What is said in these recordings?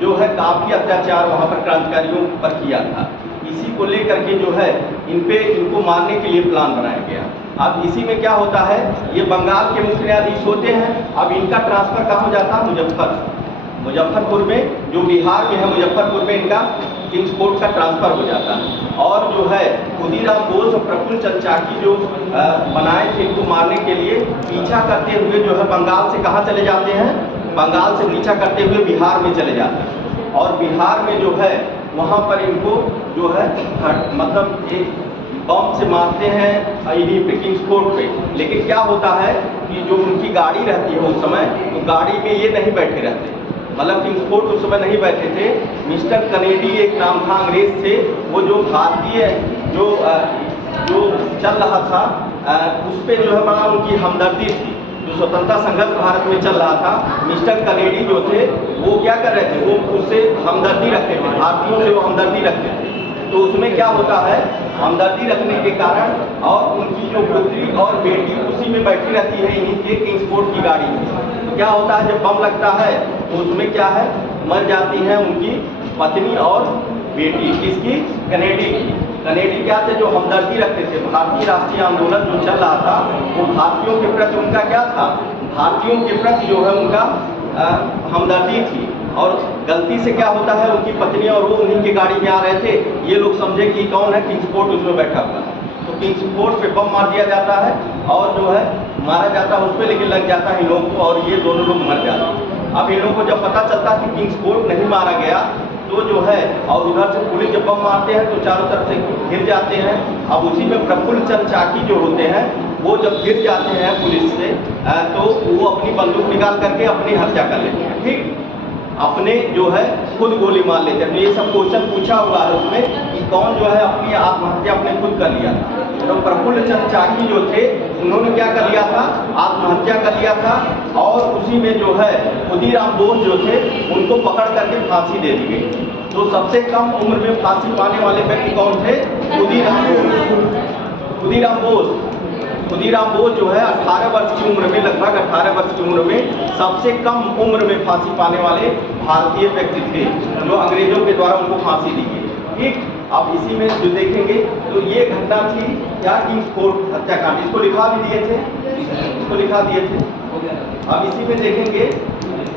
जो है काफ़ी अत्याचार वहाँ पर क्रांतिकारियों पर किया था। इसी को लेकर के जो है इनको मारने के लिए प्लान बनाया गया। अब इसी में क्या होता है, ये बंगाल के मुख्य न्यायाधीश होते हैं। अब इनका ट्रांसफ़र कहाँ हो जाता है? मुजफ्फरपुर में, जो बिहार में है, मुजफ्फरपुर में इनका किंग्स कोर्ट का ट्रांसफ़र हो जाता है। और जो है खुदीराम बोस और प्रफुल्ल चंद्र चाकी जो बनाए थे इनको मारने के लिए, पीछा करते हुए जो है बंगाल से कहाँ चले जाते हैं? बंगाल से पीछा करते हुए बिहार में चले जाते हैं। और बिहार में जो है वहाँ पर इनको जो है मतलब एक बम से मारते हैं इन्हीं पे किंग्स कोर्ट पे। लेकिन क्या होता है कि जो उनकी गाड़ी रहती है उस समय, तो गाड़ी में ये नहीं बैठे रहते, मतलब किंग्स कोर्ट उस समय नहीं बैठे थे। मिस्टर कनेडी एक नाम था, अंग्रेज थे, वो जो भारतीय जो चल रहा था उस पर जो है बड़ा उनकी हमदर्दी थी। जो स्वतंत्रता संघर्ष भारत में चल रहा था, मिस्टर कनेडी जो थे वो क्या कर रहे थे, वो उससे हमदर्दी रखते थे, भारतीयों से वो हमदर्दी रखते थे। तो उसमें क्या होता है, हमदर्दी रखने के कारण और उनकी जो पुत्री और बेटी उसी में बैठी रहती है इन्हीं के किंग्स कोर्ट की गाड़ी में। तो क्या होता है, जब बम लगता है तो उसमें क्या है, मर जाती हैं उनकी पत्नी और बेटी। किसकी? कनेडी की। कनेडी क्या थे, जो हमदर्दी रखते थे। भारतीय राष्ट्रीय आंदोलन जो चल रहा था वो भारतीयों के प्रति उनका क्या था, भारतीयों के प्रति जो है उनका हमदर्दी थी। और गलती से क्या होता है, उनकी पत्नी और वो उन्हीं की गाड़ी में आ रहे थे, ये लोग समझे कि कौन है, किंग्स कोर्ट उसमें बैठा हुआ है। तो किंग्स कोर्ट पे बम मार दिया जाता है और जो है मारा जाता है उस पर, लेकिन लग जाता है इन लोगों को और ये दोनों लोग मर जाते हैं। अब इन लोगों को जब पता चलता है कि किंग्स कोर्ट नहीं मारा गया तो जो है, और उधर से पुलिस जब बम मारते हैं तो चारों तरफ से घिर जाते हैं। अब उसी में प्रफुल्ल चंद्र चाकी जो होते हैं वो जब गिर जाते हैं पुलिस से तो वो अपनी बंदूक निकाल करके अपनी हत्या कर लेते हैं। ठीक, अपने जो है खुद गोली मार लेते हैं। तो ये सब क्वेश्चन पूछा हुआ है उसमें कि कौन जो है अपनी आत्महत्या अपने खुद कर लिया था। तो प्रफुल्ल चंद्र चाकी जो थे उन्होंने क्या कर लिया था, आत्महत्या कर लिया था। और उसी में जो है खुदीराम बोस जो थे उनको पकड़ करके फांसी दे दी गई। तो सबसे कम उम्र में फांसी पाने वाले व्यक्ति कौन थे? खुदीराम बोस। खुदीराम बोस जो है 18 वर्ष की उम्र में, लगभग 18 वर्ष की उम्र में सबसे कम उम्र में फांसी पाने वाले भारतीय व्यक्ति थे, जो अंग्रेजों के द्वारा उनको फांसी दी गई। ठीक, अब इसी में जो देखेंगे तो ये घटना थी क्या, किंग्स कोर्ट हत्याकांड। इसको लिखा भी दिए थे, इसको लिखा दिए थे। अब इसी में देखेंगे,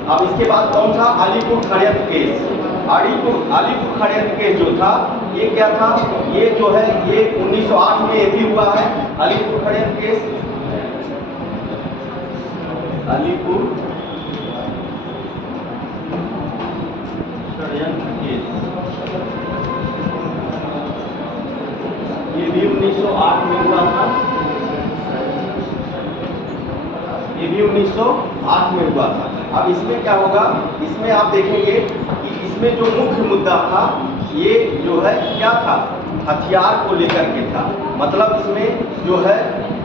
अब इसके बाद कौन था, अलीपुर षड्यंत्र केस। अलीपुर षड्यंत्र केस जो था ये क्या था, ये जो है ये 1908 में ये भी हुआ है। अलीपुर षड्यंत्र केस, अलीपुर षड्यंत्र केस ये भी 1908 में हुआ था। ये भी 1908 में हुआ था। अब इसमें क्या होगा, इसमें आप देखेंगे कि इसमें जो मुख्य मुद्दा था ये जो है क्या था, हथियार को लेकर के था। मतलब इसमें जो है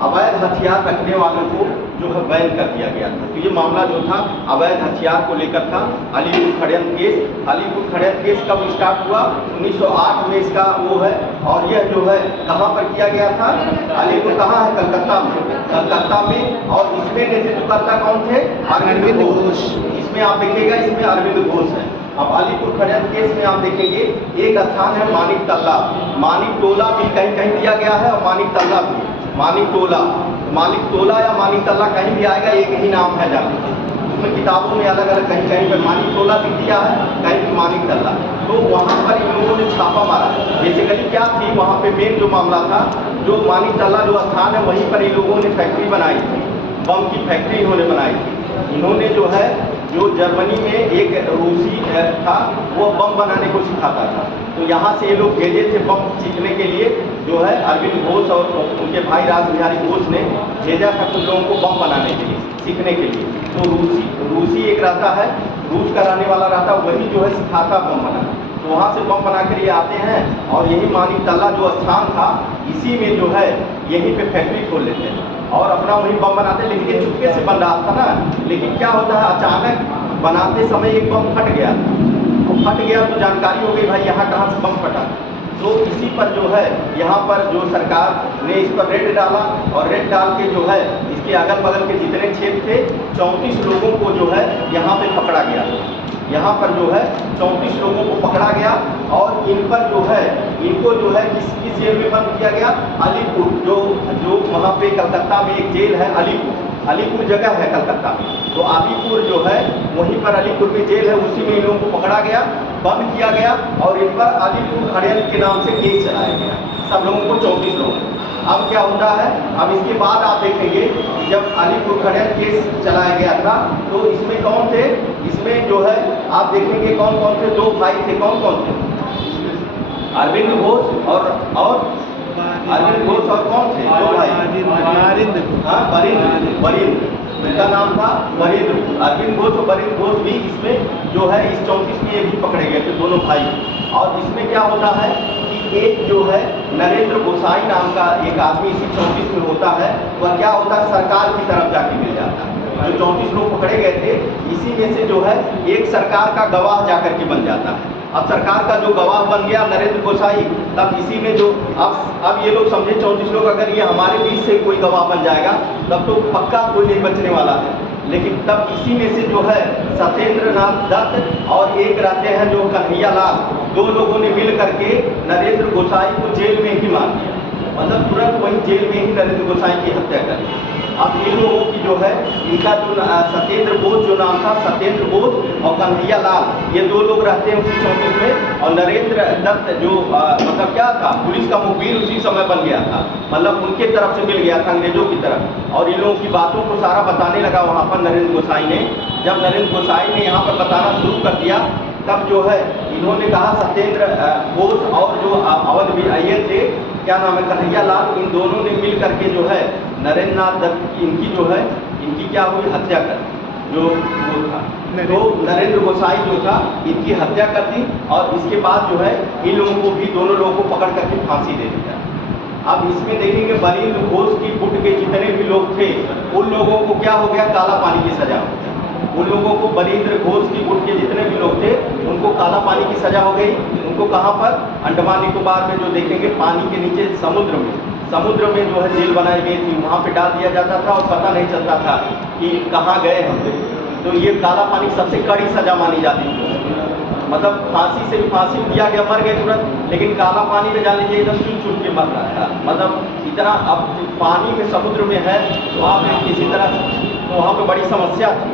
अवैध हथियार रखने वालों को जो है बैन कर दिया गया था। तो ये मामला जो था अवैध हथियार को लेकर था। अलीपुर षड्यंत्र केस, अलीपुर षड्यंत्र केस कब स्टार्ट हुआ, 1908 में इसका वो है। और यह जो है कहाँ पर किया गया था, अलीपुर कहाँ है, कलकत्ता में। और इसमें नेतृत्वकर्ता कौन थे, अरविंद घोष। इसमें आप देखिएगा, इसमें अरविंद घोष है। अब अलीपुर षड्यंत्र केस में आप देखेंगे एक स्थान है मानिक टोला भी कहीं कहीं दिया गया है, और मानिक टोला या मानिक टल्ला कहीं भी आएगा, एक ही नाम है जाकर। उसमें किताबों में अलग अलग कहीं कहीं पर मानिक टोला लिख दिया है, कहीं भी मानिक टल्ला। तो वहाँ पर इन लोगों ने छापा मारा। बेसिकली क्या थी वहाँ पे मेन जो मामला था, जो मानिक टल्ला जो स्थान है वहीं पर इन लोगों ने फैक्ट्री बनाई थी, बम की फैक्ट्री इन्होंने बनाई थी। इन्होंने जो है जो जर्मनी में एक रूसी था वो बम बनाने को सिखाता था, तो यहाँ से ये लोग भेजे थे बम सीखने के लिए। जो है अरविंद घोष और उनके भाई रासबिहारी घोष ने भेजा था कुछ लोगों को बम बनाने के लिए, सीखने के लिए। तो रूसी एक रहता है, रूस का रहने वाला रहता, वही जो है सिखाता बम बनाना। तो वहाँ से बम बना कर ये आते हैं और यही मानिक टल्ला जो स्थान था इसी में जो है यहीं पे फैक्ट्री खोल लेते हैं और अपना वही बम बनाते। लेकिन ये चुपके से बन रहा था ना, लेकिन क्या होता है अचानक बनाते समय एक बम फट गया। तो फट गया तो जानकारी हो गई भाई यहाँ कहाँ से बम फटा। तो इसी पर जो है यहाँ पर जो सरकार ने इस पर रेड डाला और रेड डाल के जो है इसके अगल बगल के जितने क्षेत्र थे 34 लोगों को जो है यहाँ पे पकड़ा गया। यहाँ पर जो है 34 लोगों को पकड़ा गया और इन पर जो है इनको जो है किस जेल में बंद किया गया, अलीपुर, जो वहाँ पे कलकत्ता में एक जेल है अलीपुर जगह है कलकत्ता में, तो अलीपुर जो है वहीं पर अलीपुर में जेल है, उसी में इन लोगों को पकड़ा गया, बंद किया गया और इन पर अलीपुर षड्यंत्र के नाम से केस चलाया गया, सब लोगों को 34 लोगों। अब क्या होता है, अब इसके बाद आप देखेंगे जब अलीपुर षड्यंत्र केस चलाया गया था तो इसमें कौन थे, इसमें जो है आप देखेंगे कौन कौन थे, 2 भाई थे, कौन कौन थे, अरविंद घोष और अरविंद घोष और कौन थे, 2 भाई, बरिंद्र, इनका नाम था बरिंद्र, अरविंद घोष और बरिंद्र घोष भी इसमें जो है इस 34 में ये भी पकड़े गए थे, दोनों भाई। और इसमें क्या होता है कि एक जो है नरेंद्र गोसाई नाम का एक आदमी इसी 34 में होता है, वह क्या होता है सरकार की तरफ जाके मिल जाता है, जो 34 लोग पकड़े गए थे इसी में से जो है एक सरकार का गवाह जाकर के बन जाता है। अब सरकार का जो गवाह बन गया नरेंद्र गोसाई, तब इसी में जो अब ये लोग समझे 34 लोग अगर ये हमारे बीच से कोई गवाह बन जाएगा तब तो पक्का कोई नहीं बचने वाला है, लेकिन तब इसी में से जो है सत्येंद्र नाथ दत्त और एक रहते हैं जो कन्हैया लाल, 2 लोगों ने मिल करके नरेंद्र गोसाई को जेल में ही मार दिया, मतलब तुरंत वहीं जेल में ही नरेंद्र गोसाई की हत्या कर दी। अब इन लोगों की जो है इनका जो सत्येंद्र बोस जो नाम था, सत्येंद्र बोस और कन्हैया लाल, ये 2 लोग रहते हैं उसी 34 में, और नरेंद्र दत्त जो मतलब क्या था पुलिस का मुखबिर उसी समय बन गया था, मतलब उनके तरफ से मिल गया था अंग्रेजों की तरफ, और इन लोगों की बातों को सारा बताने लगा वहाँ पर नरेंद्र गोसाई ने। जब नरेंद्र गोसाई ने यहाँ पर बताना शुरू कर दिया तब जो है इन्होंने कहा सत्येंद्र बोस और जो अवध भी आइए थे, क्या नाम है, कन्हैया लाल, इन दोनों ने मिल करके जो है नरेंद्र नाथ दत्त की इनकी जो है इनकी क्या हुई हत्या कर दी, जो वो था तो नरेंद्र गोसाई जो था इनकी हत्या कर दी, और इसके बाद जो है इन लोगों को भी दोनों लोगों को पकड़ करके फांसी दे दिया। अब इसमें देखेंगे बरिंद्र घोष की गुट के जितने भी लोग थे उन लोगों को क्या हो गया, काला पानी की सजा हो गई। उन लोगों को बरिंद्र घोष की गुट के जितने भी लोग थे उनको काला पानी की सजा हो गई। उनको कहाँ पर, अंडमान निकोबार में जो देखेंगे पानी के नीचे समुद्र में जो है जेल बनाई गई थी, वहाँ पे डाल दिया जाता था और पता नहीं चलता था कि कहाँ गए हम। तो ये काला पानी सबसे कड़ी सजा मानी जाती थी, मतलब फांसी से भी फांसी दिया गया, मर गए तुरंत, लेकिन काला पानी में जाने से एकदम चुन के मर रहा था, मतलब इतना। अब पानी में समुद्र में है तो वहाँ पे किसी तरह तो वहाँ पे बड़ी समस्या थी,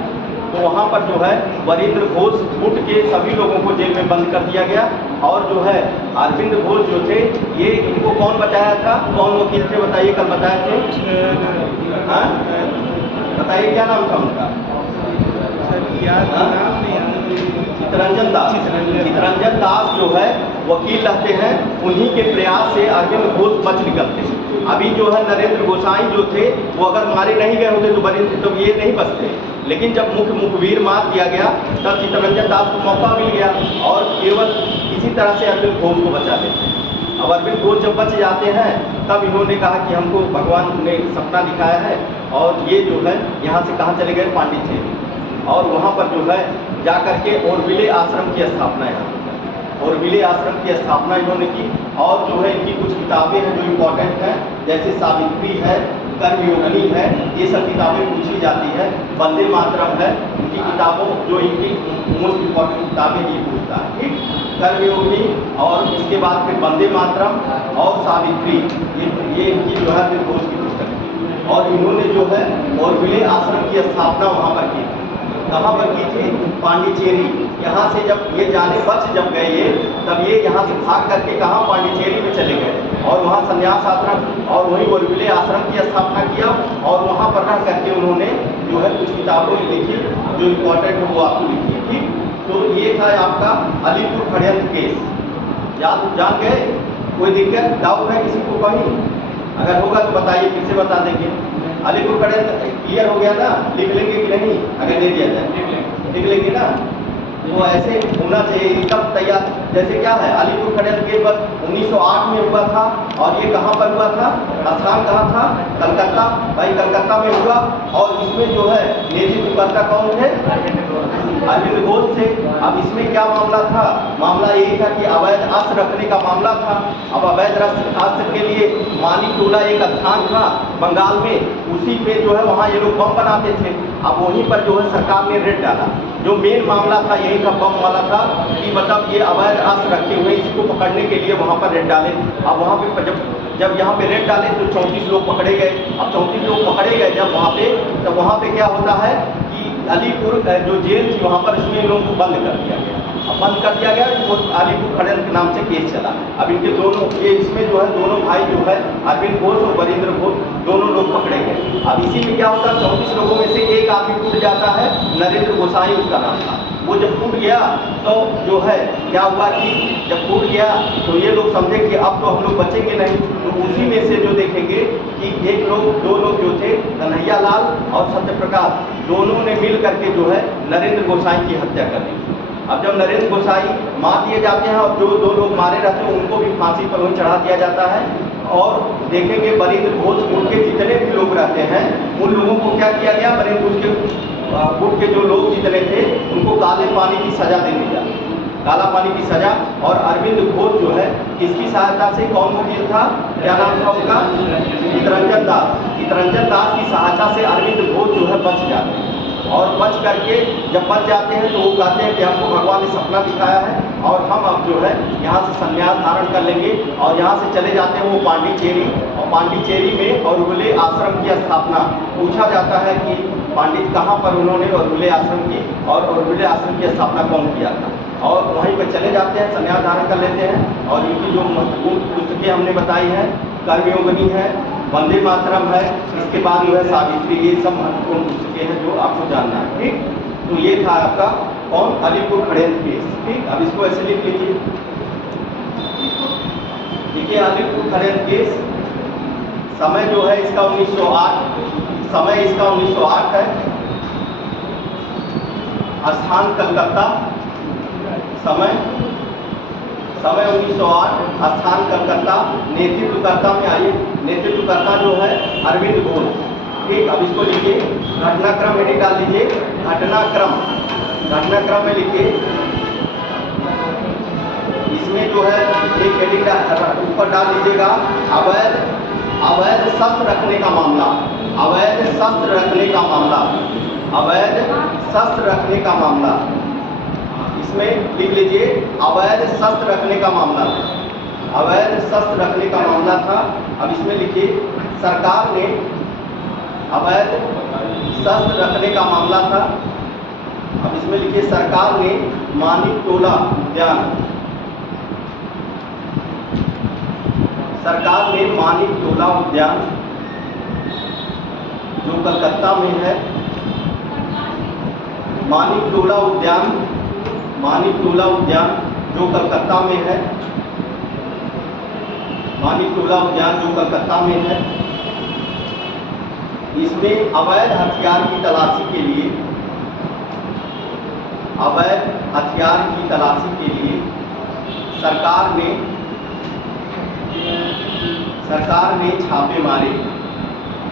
तो वहाँ पर जो है बरिंद्र घोष गुट के सभी लोगों को जेल में बंद कर दिया गया। और जो है अरविंद घोष जो थे ये इनको कौन बचाया था, कौन वकील थे बताइए, कल बताए थे, हाँ बताइए क्या नाम था उनका, चितरंजन दास जो है वकील रहते हैं, उन्हीं के प्रयास से अरविंद घोष बच निकलते हैं। अभी जो है नरेंद्र गोसाई जो थे वो अगर मारे नहीं गए होते तो बरिंद्र तो ये नहीं बचते, लेकिन जब मुखबिर मार दिया गया तब चितरंजन दास को मौका मिल गया और केवल इसी तरह से अरविंद घोष को बचा लेते हैं। अब अरविंद घोष जब बच जाते हैं तब इन्होंने कहा कि हमको भगवान ने सपना दिखाया है, और ये जो है यहाँ से कहाँ चले गए, पांडिचेरी, और वहाँ पर जो है जा करके औरविले आश्रम की स्थापना है, औरविले आश्रम की स्थापना इन्होंने की। और जो है इनकी कुछ किताबें हैं जो इम्पोर्टेंट हैं, जैसे सावित्री है, कर्मयोगिनी है, ये सब किताबें पूछी जाती है, वंदे मातरम है, इनकी किताबों जो इनकी मोस्ट इम्पॉर्टेंट किताबें ये पूछता है, ठीक, कर्मयोगिनी, और इसके बाद फिर वंदे मातरम और सावित्री, ये इनकी जो है घोष की पुस्तक है। और इन्होंने जो है औरविले आश्रम की स्थापना वहाँ पर की, कहाँ पर की थी, पांडिचेरी। यहाँ से जब ये जाने बच जब गए ये, तब ये यहाँ से भाग करके कहाँ, पांडिचेरी में चले गए और वहाँ संन्यास आश्रम और वहीं औरविले आश्रम की स्थापना किया, और वहाँ पर रह करके उन्होंने जो है कुछ किताबों लिखी जो इम्पोर्टेंट है वो आपको लिखी है, ठीक। तो ये था आपका अलीपुर षड्यंत्र केस, जान गए, कोई दिक्कत डाउट है किसी को कहीं, अगर होगा तो बताइए, फिर से बता देंगे। अलीपुर षड्यंत्र क्लियर हो गया ना, लिख लेंगे कि नहीं, अगर दे दिया जाए लिख लेंगे ना, तो ऐसे होना चाहिए एकदम तैयार। जैसे क्या है, अलीपुर षड्यंत्र के बस 1908 में हुआ था, और ये कहाँ पर हुआ था, स्थान कहाँ था? कलकत्ता। भाई कलकत्ता में हुआ और इसमें जो है नेतृत्वकर्ता कौन थे? अरविंद घोष थे। अब इसमें क्या मामला था? मामला यही था कि अवैध अस्त्र रखने का मामला था। अब अवैध अस्त्र के लिए मानिक टोला एक स्थान था बंगाल में, उसी पे जो है वहाँ ये लोग बम बनाते थे। अब वहीं पर जो है सरकार ने रेड डाला। जो मेन मामला था यही था, बम वाला था कि मतलब ये अवैध अस्त्र रखे हुए इसको पकड़ने के लिए वहाँ पर रेड डाले। अब वहाँ पे जब यहाँ पे रेड डाले तो 34 लोग पकड़े गए। अब 34 लोग पकड़े गए जब वहाँ पे, तब वहाँ पे क्या होता है कि अलीपुर जो जेल थी वहाँ पर इसमें लोगों को बंद कर दिया गया। अब बंद कर दिया गया तो अलीपुर खड़ेल के नाम से केस चला। अब इनके दोनों ये इसमें जो है दोनों भाई जो है अरविंद घोष और वरिंद्र घोष दोनों लोग पकड़े गए। अब इसी में क्या होता है, 34 लोगों में से एक आदमी टूट जाता है, नरेंद्र गोसाई उसका नाम था। वो जब टूट गया तो जो है क्या हुआ कि जब टूट गया तो ये लोग समझे कि अब तो हम लोग बचेंगे नहीं। तो उसी में से जो देखेंगे कि दो लोग जो थे कन्हैया लाल और सत्यप्रकाश, दोनों ने मिल करके जो है नरेंद्र गोसाई की हत्या कर दी। अब जब नरेंद्र गोसाई मार दिए जाते हैं और जो दो लोग मारे रहते हैं उनको भी फांसी पर वहीं चढ़ा दिया जाता है। और देखेंगे वरिंद्र घोष उनके जितने भी लोग रहते हैं उन लोगों को क्या किया गया, वरिंद्र घोष के गुट के जो लोग जितने थे उनको काले पानी की सजा दे दी जाती, काला पानी की सजा। और अरविंद घोष जो है इसकी सहायता से, कौन वकील था, क्या नाम था उसका, चितरंजन दास। चितरंजन दास की सहायता से अरविंद घोष जो है बच जाते हैं। और बच करके जब बच जाते हैं तो वो कहते हैं कि हमको भगवान ने सपना दिखाया है और हम अब जो है यहाँ से संन्यास धारण कर लेंगे। और यहाँ से चले जाते हैं वो पांडिचेरी, और पांडिचेरी में औरगुले आश्रम की स्थापना। पूछा जाता है कि पंडित कहाँ पर उन्होंने औरगुले आश्रम की और औरगुले आश्रम की स्थापना कौन किया था। और वहीं पर चले जाते हैं, संन्यास धारण कर लेते हैं। और इनकी जो महत्वपूर्ण पुस्तकें हमने बताई हैं, कर्मयोगिनी है, वंदे मातरम है, इसके बाद जो है सावित्री, ये सब महत्वपूर्ण पुस्तकें हैं जो आपको जानना है। ठीक, तो ये था आपका कौन, अलीपुर खड़ेल केस। ठीक, अब इसको ऐसे लिख लीजिए। देखिए अलीपुर खड़ेल केस, समय जो है इसका 1908, समय इसका 1908 है, स्थान कलकत्ता, समय 1908, स्थान कलकत्ता। नेतृत्वकर्ता में आइए, नेतृत्वकर्ता जो है अरविंद घोष। ठीक, अब इसको लिखिए, घटनाक्रम हेडिंग डाल दीजिए, घटनाक्रम में लिखिए। इसमें जो है एक हेडिंग ऊपर डाल दीजिएगा, अवैध शस्त्र रखने का मामला, अवैध शस्त्र रखने का मामला, अवैध शस्त्र रखने का मामला। इसमें लिख लीजिए अवैध शस्त्र रखने का मामला, अवैध शस्त्र रखने का मामला था। अब इसमें लिखिए सरकार ने, अवैध शस्त्र रखने का मामला था। अब इसमें लिखिए सरकार ने मानिक टोला उद्यान, सरकार ने मानिक टोला उद्यान जो कलकत्ता में है, मानिक टोला उद्यान, मानिक टोला उद्यान जो कलकत्ता में है, मानिक टोला उद्यान जो कलकत्ता में है, इसमें अवैध हथियार की तलाशी के लिए, अवैध हथियार की तलाशी के लिए सरकार ने छापे मारे,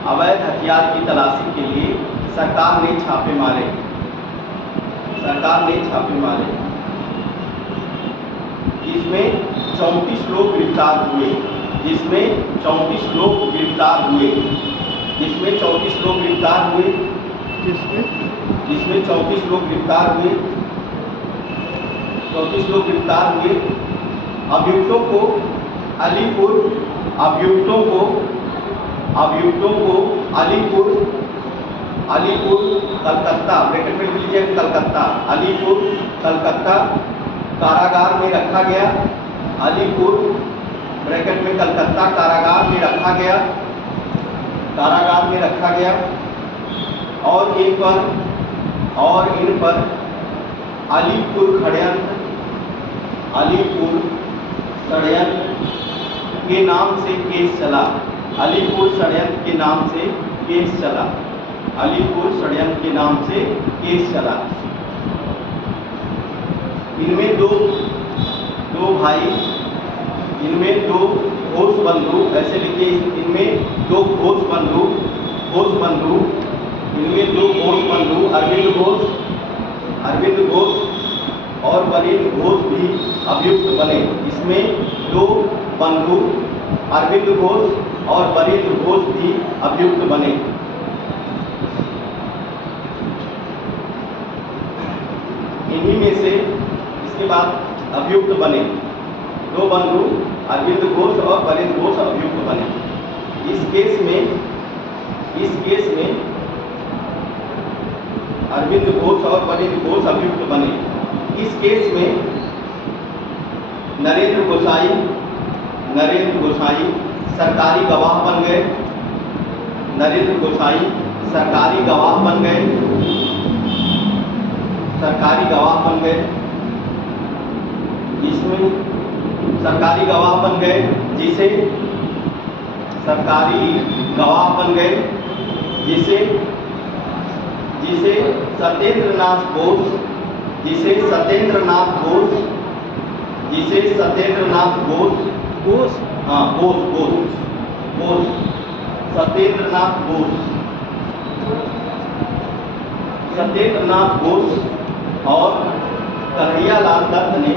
अवैध हथियार की तलाशी के लिए सरकार ने छापे मारे, सरकार ने छापे मारे। जिसमें 34 लोग गिरफ्तार हुए, जिसमें 34 लोग गिरफ्तार हुए, जिसमें 34 लोग गिरफ्तार हुए, जिसमें 34 लोग गिरफ्तार हुए, 34 लोग गिरफ्तार हुए। अभियुक्तों को अलीपुर, अभियुक्तों को अलीपुर कलकत्ता, ब्रैकेट में लिख लीजिए कलकत्ता, अलीपुर कलकत्ता कारागार में रखा गया, अलीपुर ब्रैकेट में कलकत्ता कारागार में रखा गया, कारागार में रखा गया। और इन पर अलीपुर षड्यंत्र के नाम से केस चला, अलीपुर षड्यंत्र के नाम से केस चला, अलीपुर षड्यंत्र के नाम से केस चला। इनमें दो भाई, इनमें दो घोष बंधु, ऐसे लिखिए, इनमें दो घोष बंधु, इनमें दो घोष बंधु अरविंद घोष और वरींद्र घोष भी अभियुक्त बने। इसमें दो बंधु अरविंद घोष और वरींद्र घोष भी अभियुक्त बने। इन्हीं में से इसके बाद अभियुक्त बने दो बंधु अरविंद घोष और वरींद्र घोष अभियुक्त बने। इस केस में अरविंद घोष और वरींद्र घोष अभियुक्त बने। इस केस में नरेंद्र गोसाई सरकारी गवाह बन गए। नरेंद्र गोसाई सरकारी गवाह बन गए, इसमें सरकारी गवाह बन गए, जिसे सत्येंद्रनाथ घोष और कन्हैयालाल दत्त ने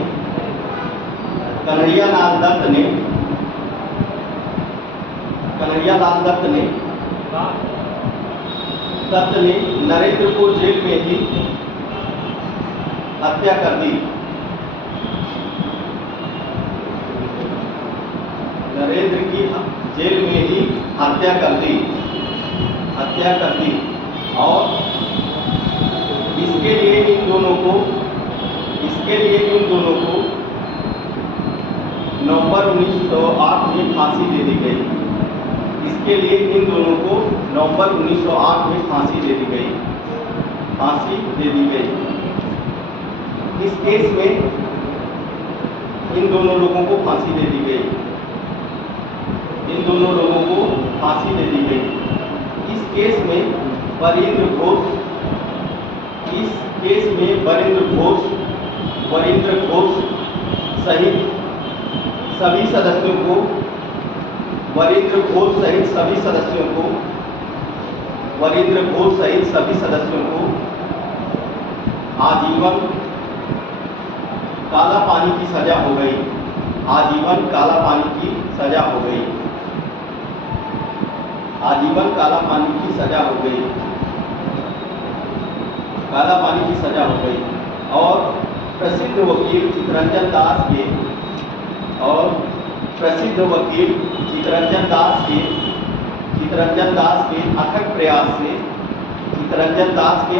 नरेंद्रपुर जेल में ही हत्या कर दी। नरेंद्र की जेल में ही हत्या कर दी और इसके लिए इन दोनों को नवंबर 1908 में फांसी दे दी गई। नवंबर 1908 में फांसी दे दी गई। इस केस में इन दोनों लोगों को फांसी दे दी गई। इस केस में वरींद्र घोष सहित सभी सदस्यों को आजीवन काला पानी की सजा हो गई। आजीवन काला पानी की सजा हो गई। और प्रसिद्ध वकील चितरंजन दास के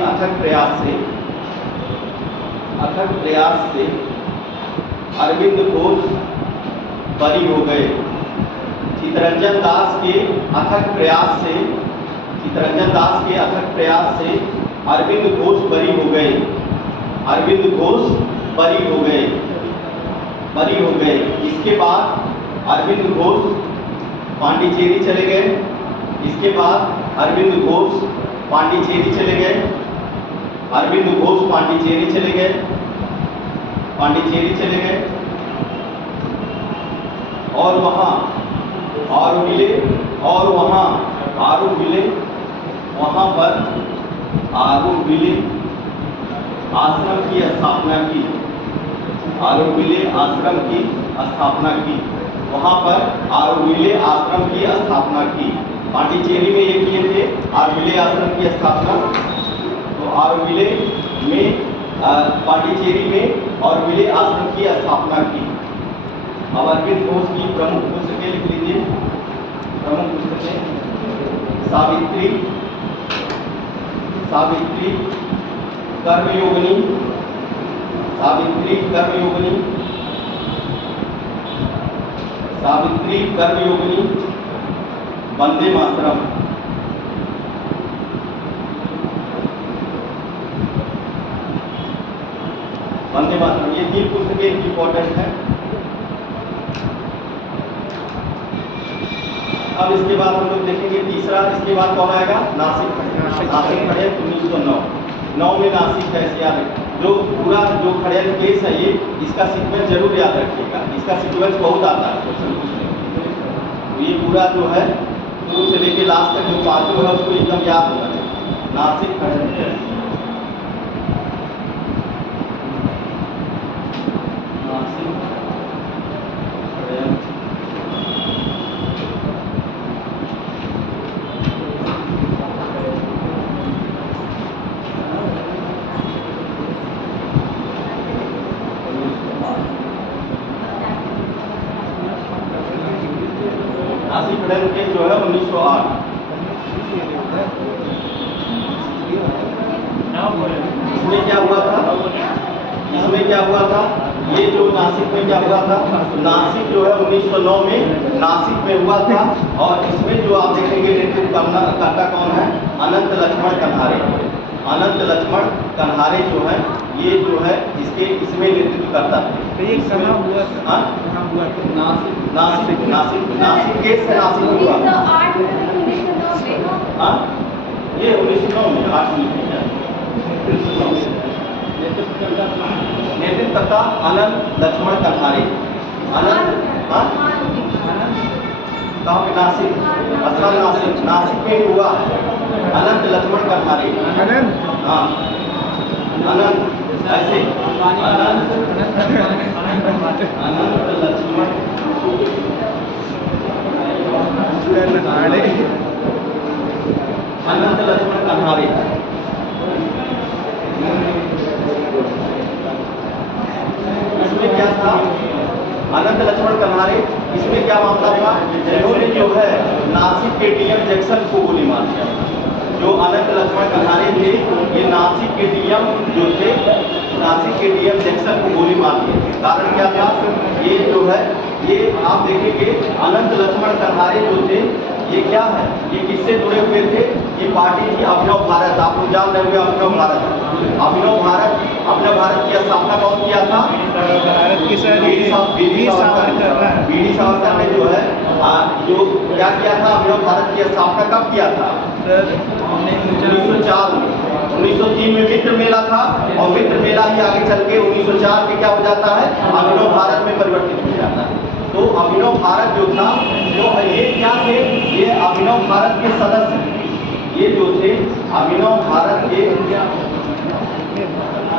अथक प्रयास से अरविंद घोष बरी हो गए। चितरंजन दास के अथक प्रयास से अरविंद घोष बरी हो गए। इसके बाद अरविंद घोष पांडिचेरी चले गए। और वहाँ पर आरूविले आश्रम की स्थापना की। पांडिचेरी में ये किए थे आरूविले आश्रम की स्थापना। तो आरूविले में पांडिचेरी में आरूविले आश्रम की स्थापना की। अब अरविंद घोष की प्रमुख पुस्तकें लिख लीजिए। सावित्री कर्मयोगिनी, वंदे मातरम। ये 3 पुस्तकें इंपॉर्टेंट हैं। अब इसके बाद हम लोग देखेंगे तीसरा। इसके बाद कौन आएगा? नासिक खड़ेल 1909 में नासिक कैसे याद है। जो पूरा जो खड़ेल केस है, ये इसका सीक्वेंस जरूर याद रखिएगा। इसका सीक्वेंस बहुत आता है क्वेश्चन पूछने में। ये पूरा जो है शुरू से लेके लास्ट तक जो पाँचों है उसको एकदम याद होना चाहिए। नासिक खड़न के जो है 1908। इसमें क्या हुआ था, इसमें क्या हुआ था, ये जो नासिक में क्या हुआ था, नासिक जो है 1909 में नासिक में हुआ था। और इसमें जो आप देखेंगे नेतृत्व करता कौन है, अनंत लक्ष्मण कन्हारे। अनंत लक्ष्मण कन्हारे जो है ये जो है इसके इसमें नेतृत्व करता है। तो ये कहाँ हुआ था? कहाँ हुआ था? नासिक नासिक नासिक नासिक केस से नासिक में हुआ। 1908 में हाँ, ये 1909 में 8 में किया। नेतृत्व करता अनंत लक्ष्मण कन्हारे। अनंत हाँ कहाँ पे, नासिक, असल नासिक, नासिक में हुआ अनंत लक्ष्मण कन्हारे। अनंत हाँ अनंत ऐसे अनंत अनंत लक्ष्मण कन्हारे। अनंत लक्ष्मण कन्हारे। इसमें क्या था, अनंत लक्ष्मण कन्हारे, इसमें क्या मामला था, इन्होंने जो है नासिक के डीएम जैक्सन को गोली मार दिया। जो अनंत लक्ष्मण कन्हारे थे ये नासिक के डीएम जो थे, नासिक के डीएम जैक्सन को गोली मार दी। कारण क्या था, ये जो है ये आप देखेंगे अनंत लक्ष्मण कन्हारे जो थे ये क्या है, ये किससे जुड़े हुए थे, ये पार्टी थी अभिनव भारत। आप लोग जान रहे होंगे अभिनव भारत। अभिनव भारत, अभिनव भारत की स्थापना कौन किया था, भारत की बीडी सावरकर ने जो है जो क्या किया था, अभिनव भारत की स्थापना कब किया था, 1904 में। 1903 में मित्र मेला था और मित्र मेला ही आगे चल के 1904 में क्या हो जाता है, अभिनव भारत में परिवर्तित हो जाता है। तो अभिनव भारत जो था, जो ये क्या थे, ये अभिनव भारत के सदस्य थे। ये जो थे अभिनव भारत के,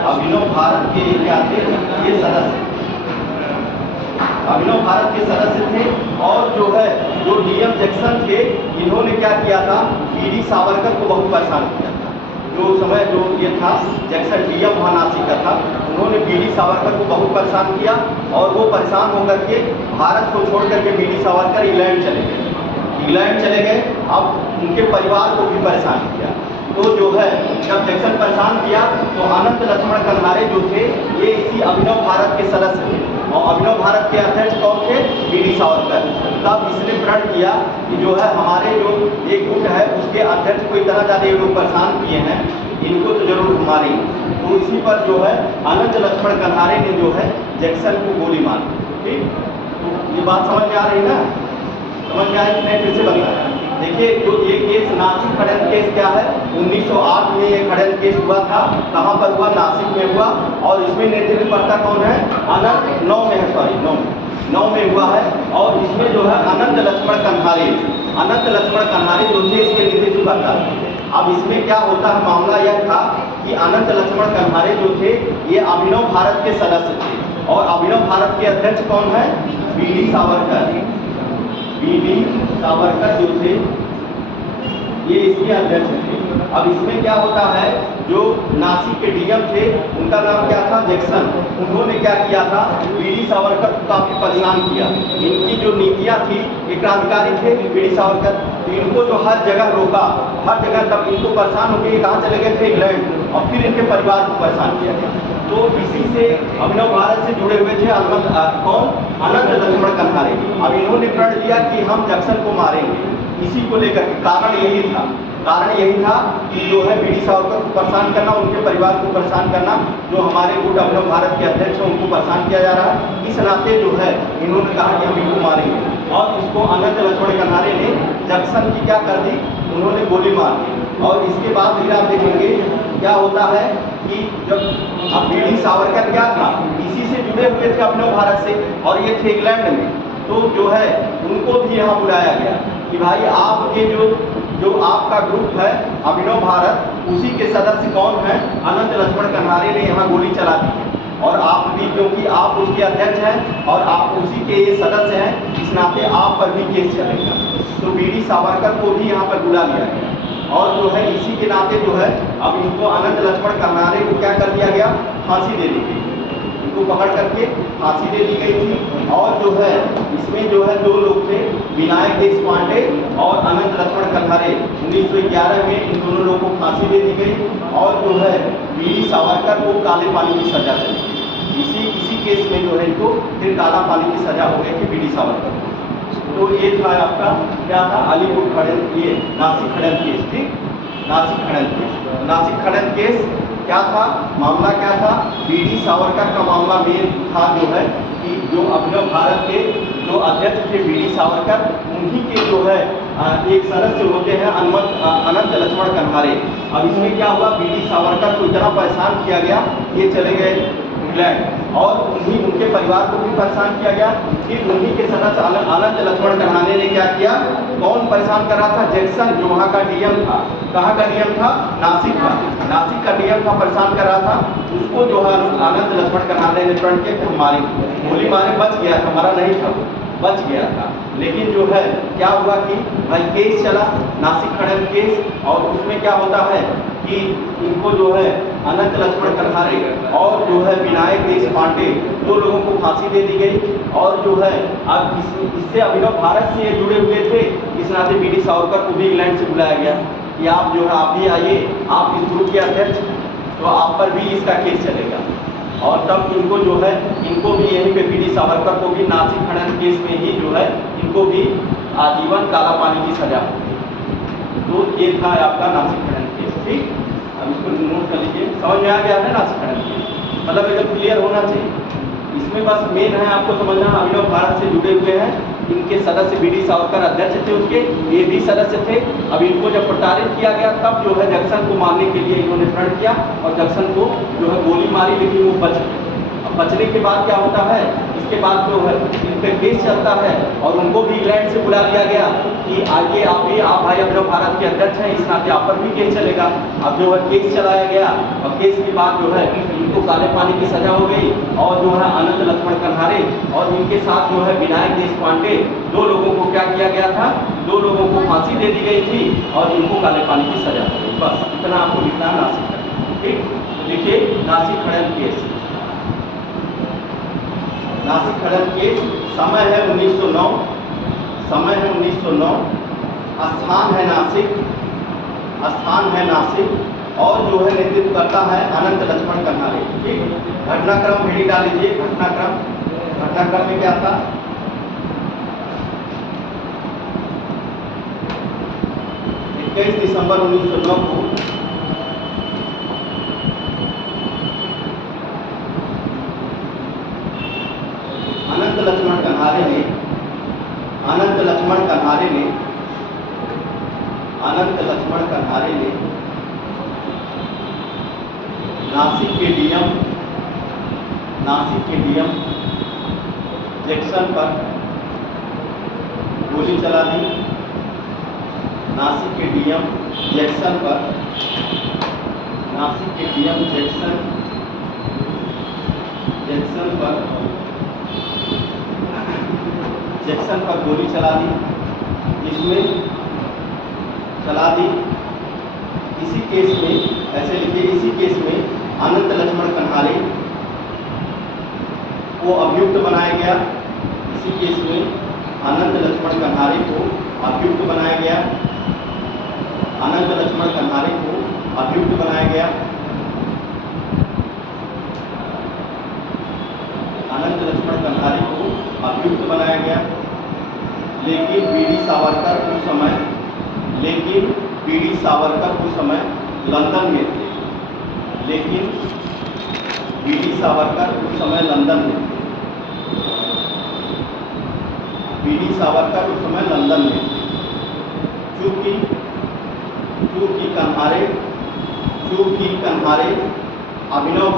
अभिनव भारत के क्या थे, ये सदस्य, अभिनव भारत के सदस्य थे। और जो है जो डीएम जैक्सन थे, इन्होंने क्या किया था, बीडी सावरकर को बहुत परेशान किया था। जो समय जो ये था जैक्सन डीएम वहाँ नासिक का था, उन्होंने बीडी सावरकर को बहुत परेशान किया। और वो परेशान होकर के भारत को छोड़ करके बीडी सावरकर इंग्लैंड चले गए। इंग्लैंड चले गए, अब उनके परिवार को भी परेशान किया। तो जो है जब जैक्सन परेशान किया तो अनंत लक्ष्मण कन्हारे जो थे ये इसी अभिनव भारत के सदस्य थे। और अभिनव भारत के अध्यक्ष कौन थे, बीडी सावरकर। तब इसने प्रण किया कि जो है हमारे जो एक गुट है उसके अध्यक्ष को इतना ज़्यादा ये लोग परेशान किए हैं, इनको तो जरूर मारेंगे। तो इसी पर जो है अनंत लक्ष्मण कन्हारे ने जो है जैक्सन को गोली मार दी। ठीक, तो ये बात समझ में आ रही ना, समझ में आए कि नहीं, फिर से बताया। देखिए जो ये केस नासिक षड्यंत्र केस क्या है, 1908 में ये षड्यंत्र केस हुआ था। कहाँ पर हुआ, नासिक में हुआ। और इसमें नेतृत्वकर्ता कौन है, अनंत 9 में है, सॉरी 9 में हुआ है। और इसमें जो है अनंत लक्ष्मण कन्हारे, अनंत लक्ष्मण कन्हारे जो थे इसके नेतृत्वकर्ता। अब इसमें क्या होता है, मामला यह था कि अनंत लक्ष्मण कन्हारे जो थे ये अभिनव भारत के सदस्य थे। और अभिनव भारत के अध्यक्ष कौन है, बीडी सावरकर। बीडी सावरकर जो थे ये इसके अध्यक्ष थे। अब इसमें क्या होता है, जो नासिक के डीएम थे उनका नाम क्या था, जैक्सन। उन्होंने क्या किया था, बीडी सावरकर को काफी परेशान किया। इनकी जो नीतियां थी, ये क्रांतिकारी थे बीडी सावरकर, तो इनको जो हर जगह रोका, हर जगह तब इनको परेशान होकर कहाँ चले गए थे, इंग्लैंड। और फिर इनके परिवार को परेशान किया गया। तो इसी से अभिनव भारत से जुड़े हुए थे कौन, अनंत लक्ष्मण कन्हारे। अब इन्होंने प्रण लिया कि हम जैक्सन को मारेंगे। इसी को लेकर के कारण यही था, कारण यही था कि जो है बीडी सावरकर को परेशान करना, उनके परिवार को परेशान करना, जो हमारे गुट अभिनव भारत के अध्यक्ष हैं उनको परेशान किया जा रहा है। इस नाते जो है इन्होंने कहा कि हम इनको मारेंगे। और इसको अनंत लक्ष्मण कन्हारे ने जैक्सन की क्या कर दी, उन्होंने गोली मार दी। और इसके बाद फिर आप देखेंगे क्या होता है कि जब अब बीडी सावरकर क्या था, इसी से जुड़े हुए थे अभिनव भारत से, और ये थे इंग्लैंड में। तो जो है उनको भी यहाँ बुलाया गया कि भाई आपके जो आपका ग्रुप है अभिनव भारत, उसी के सदस्य कौन हैं, अनंत लक्ष्मण कन्हारे ने यहाँ गोली चला दी है और आप भी, क्योंकि आप उसके अध्यक्ष हैं और आप उसी के ये सदस्य हैं, इस नाते आप पर भी केस चलेगा। तो बीडी सावरकर को भी यहाँ पर बुला लिया गया और जो है इसी के नाते जो है अब इनको अनंत लक्ष्मण कन्हारे को क्या कर दिया गया, फांसी दे दी गई। इनको पकड़ करके फांसी दे दी गई थी और जो है इसमें जो है 2 लोग थे, विनायक देशपांडे और अनंत लक्ष्मण कन्हारे। 1911 में इन दोनों लोगों को फांसी दे दी गई और जो है बीडी सावरकर को काले पानी की सजा चली। इसी केस में जो है इनको फिर काला पानी की सजा हो गई थी बीडी सावरकर को। तो ये था आपका क्या था, अलीपुर खड़न, ये नासिक खड़न केस। ठीक, नासिक खड़न केस। नासिक खड़न केस क्या था, मामला क्या था, बीडी सावरकर का मामला मेन था जो है कि जो अभिनव भारत के जो अध्यक्ष थे बीडी सावरकर, उन्हीं के जो है एक सदस्य होते हैं अनंत लक्ष्मण कन्हारे। अब इसमें क्या हुआ, बीडी सावरकर को इतना परेशान किया गया, ये चले गए इंग्लैंड और उनके परिवार को भी परेशान किया गया। फिर उन्हीं के सदस्य अनंत लक्ष्मण कन्हारे ने क्या किया, कौन परेशान कर रहा था, जैक्सन जो वहाँ का डीएम था, कहाँ का डीएम था, नासिक का, नासिक का डीएम था, परेशान कर रहा था। उसको जो है अनंत लक्ष्मण कन्हारे ने प्रण किया कि हम मारेंगे, गोली मारे, बच गया था, मरा नहीं था, बच गया था। लेकिन जो है क्या हुआ कि भाई केस चला, नासिक खड़न केस, और उसमें क्या होता है कि इनको जो है अनंत लक्ष्मण कन्हारे और जो है विनायक देशपांडे 2 लोगों को फांसी दे दी गई। और जो है अब इससे अभिनव भारत से जुड़े हुए थे, इस नाते बीडी सावरकर को भी इंग्लैंड से बुलाया गया कि आप जो है आप भी आइए, आप इस ग्रुप के अध्यक्ष, तो आप पर भी इसका केस चलेगा। और तब इनको जो है इनको भी यहीं पे बीडी सावरकर को भी नासिक खनन केस में ही जो है इनको भी आजीवन काला पानी की सजा होगी। तो ये था आपका नासिक खनन केस। ठीक, अब इसको नोट कर लीजिए, समझ में आ गया है नासिक खनन केस, मतलब एकदम क्लियर होना चाहिए। इसमें बस मेन है आपको समझना, अभिनव भारत से जुड़े हुए हैं, इनके सदस्य बीडी सावरकर अध्यक्ष थे, उसके ये भी सदस्य थे। अब इनको जब प्रताड़ित किया गया तब जो है जैक्सन को मारने के लिए इन्होंने प्रण किया और जैक्सन को जो है गोली मारी, लेकिन वो बच गए। अब बचने के बाद क्या होता है, इसके बाद जो है इन पर केस चलता है और उनको भी इंग्लैंड से बुला लिया गया कि आइए आप भी, आप भाई अभिनव भारत के अध्यक्ष हैं, इस नाते आप पर भी केस चलेगा। अब जो है केस चलाया गया और केस के बाद जो है इनको काले पानी की सजा हो गई और जो है अनंत लक्ष्मण कन्हारे और इनके साथ जो है विनायक देशपांडे 2 लोगों को क्या किया गया था, 2 लोगों को फांसी दे दी गई थी और इनको काले पानी की सजा हो गई। बस इतना आपको लिखना है नासिक खड़न। ठीक, देखिए नासिक खड़न केस, नासिक खड़न केस, समय है 1909, समय है 1909, स्थान है नासिक, स्थान है नासिक और जो है नेतृत्व करता है अनंत लक्ष्मण कन्हारे। ठीक, घटनाक्रम हेडिंग डाल लीजिए, घटनाक्रम में क्या था, दिसंबर 1909 को अनंत लक्ष्मण कन्हारे ने नासिक के डीएम जैक्सन पर गोली चला दी। नासिक के डीएम जैक्सन पर गोली चला दी। इसमें चला दी, इसी केस में, ऐसे लिखिए, इसी केस में अनंत लक्ष्मण कन्हारे को अभियुक्त बनाया गया। इसी केस में अनंत लक्ष्मण कन्हारे को अभियुक्त बनाया गया। अनंत लक्ष्मण कन्हारे को अभियुक्त बनाया गया। अनंत लक्ष्मण कन्हारे को अभियुक्त बनाया गया। लेकिन बीडी सावरकर उस समय लंदन में थे। लेकिन बीडी सावरकर उस समय लंदन में थे। बीडी सावरकर उस समय लंदन में थे। चूंकि कन्हारे अभिनव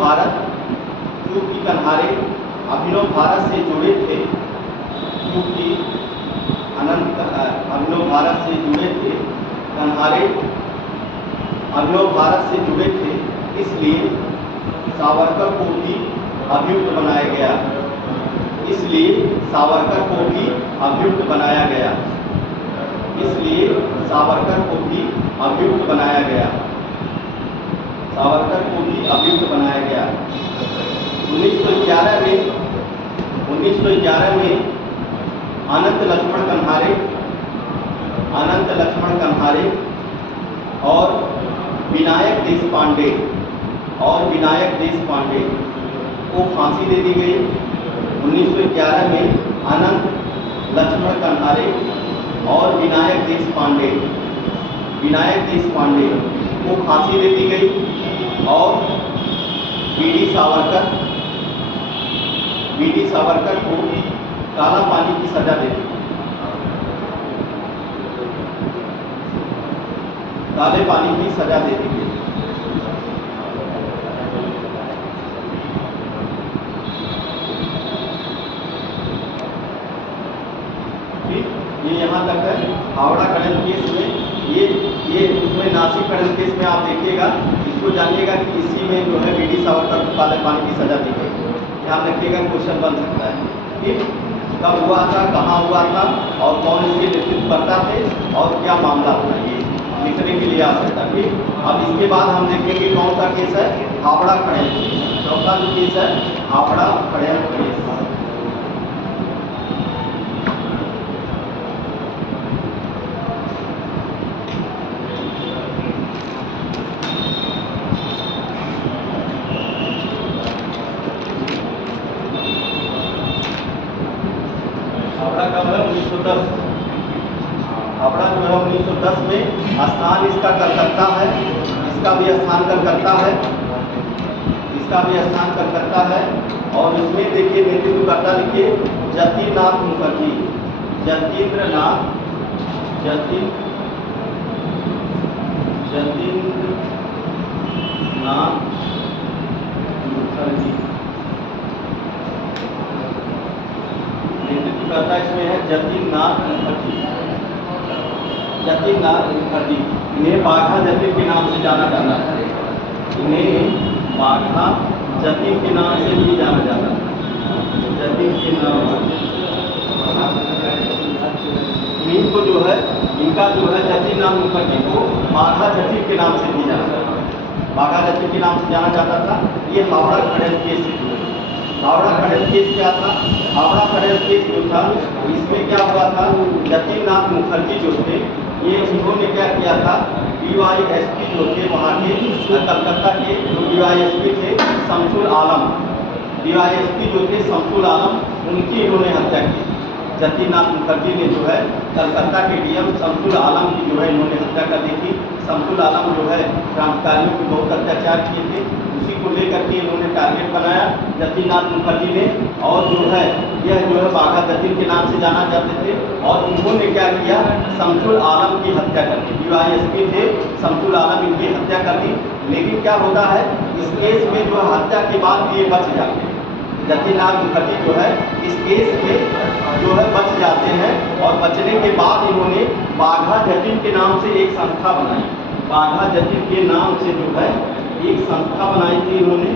भारत से जुड़े थे, पूर्ति अभिनव भारत से जुड़े थे, कन्हारे अभिनव भारत से जुड़े थे, इसलिए सावरकर को भी अभियुक्त बनाया गया। इसलिए सावरकर को भी अभियुक्त बनाया गया। इसलिए सावरकर को भी अभियुक्त बनाया गया। सावरकर को भी अभियुक्त बनाया गया। 1911 में अनंत लक्ष्मण कन्हारे और विनायक देशपांडे को फांसी दे दी गई। 1911 में अनंत लक्ष्मण कन्हारे और विनायक देशपांडे को फांसी दे दी गई और वीडी सावरकर को काला पानी की सजा दे दी। काले पानी की सजा दे दी गई। ये यहाँ तक है। हावड़ा खनन केस में ये उसमें नासिक खनन केस में आप देखिएगा, इसको जानिएगा कि इसी में जो है वीडी सावरकर को काले पानी की सजा दी गई। ध्यान रखिएगा, क्वेश्चन बन सकता है। ठीक, कब हुआ था, कहाँ हुआ था और कौन इसके नेतृत्व करता थे और क्या मामला था, ये लिखने के लिए आ सकता है। ठीक, अब इसके बाद हम देखेंगे कौन सा केस है, हावड़ा खनन केस। चौथा जो केस है हावड़ा खनन केस। हावड़ा कब है? 1910। हावड़ा जो है 1910 में। स्थान इसका कलकत्ता है। इसका भी स्थान कलकत्ता है। इसका भी स्थान कलकत्ता है। और इसमें देखिए नेतृत्वकर्ता लिखिए जतीन्द्रनाथ मुखर्जी। जतीन्द्रनाथ मुखर्जी नेतृत्वकर्ता इसमें है जतीन्द्रनाथ मुखर्जी। इन्हें बाघा जतीन के नाम से जाना जाता है। इन्हें बाघा जतीन के नाम से भी जाना जाता है। जतीन के नाम इनको जो है, इनका जो है जतीन्द्रनाथ मुखर्जी को बाघा जतीन के नाम से भी जाना जाता है। बाघा जतीन के नाम से जाना जाता था। ये हावड़ा खनन केस से जुड़े। हावड़ा खनन केस क्या था? हावड़ा खनन केस जो था, इसमें क्या हुआ था, जतीन्द्रनाथ मुखर्जी जो थे, ये उन्होंने क्या किया था, DYSP जो थे वहाँ के कलकत्ता के जो DYSP थे शमसुल आलम, DYSP जो थे शमसुल आलम, उनकी इन्होंने हत्या की। जतीन्द्रनाथ मुखर्जी ने जो है कलकत्ता के DM शमसुल आलम की जो है इन्होंने हत्या कर दी थी। शमसुल आलम जो है क्रांतिकारियों को बहुत अत्याचार किए थे, उसी को लेकर के इन्होंने टारगेट बनाया जतीन्द्रनाथ मुखर्जी ने। और जो है यह जो है बाघा जतीन के नाम से जाना जाते थे। और उन्होंने क्या किया, शमसुल आलम की हत्या कर दी। DYSP थे शमसुल आलम, इनकी हत्या कर दी। लेकिन क्या होता है, इस केस में जो हत्या के बाद ये बच जाते हैं। जतीन्द्रनाथ मुखर्जी जो है इस केस में जो है बच जाते हैं। और बचने के बाद इन्होंने बाघा जतीन के नाम से एक संस्था बनाई। बाघा जतीन के नाम से जो है एक संस्था बनाई थी इन्होंने,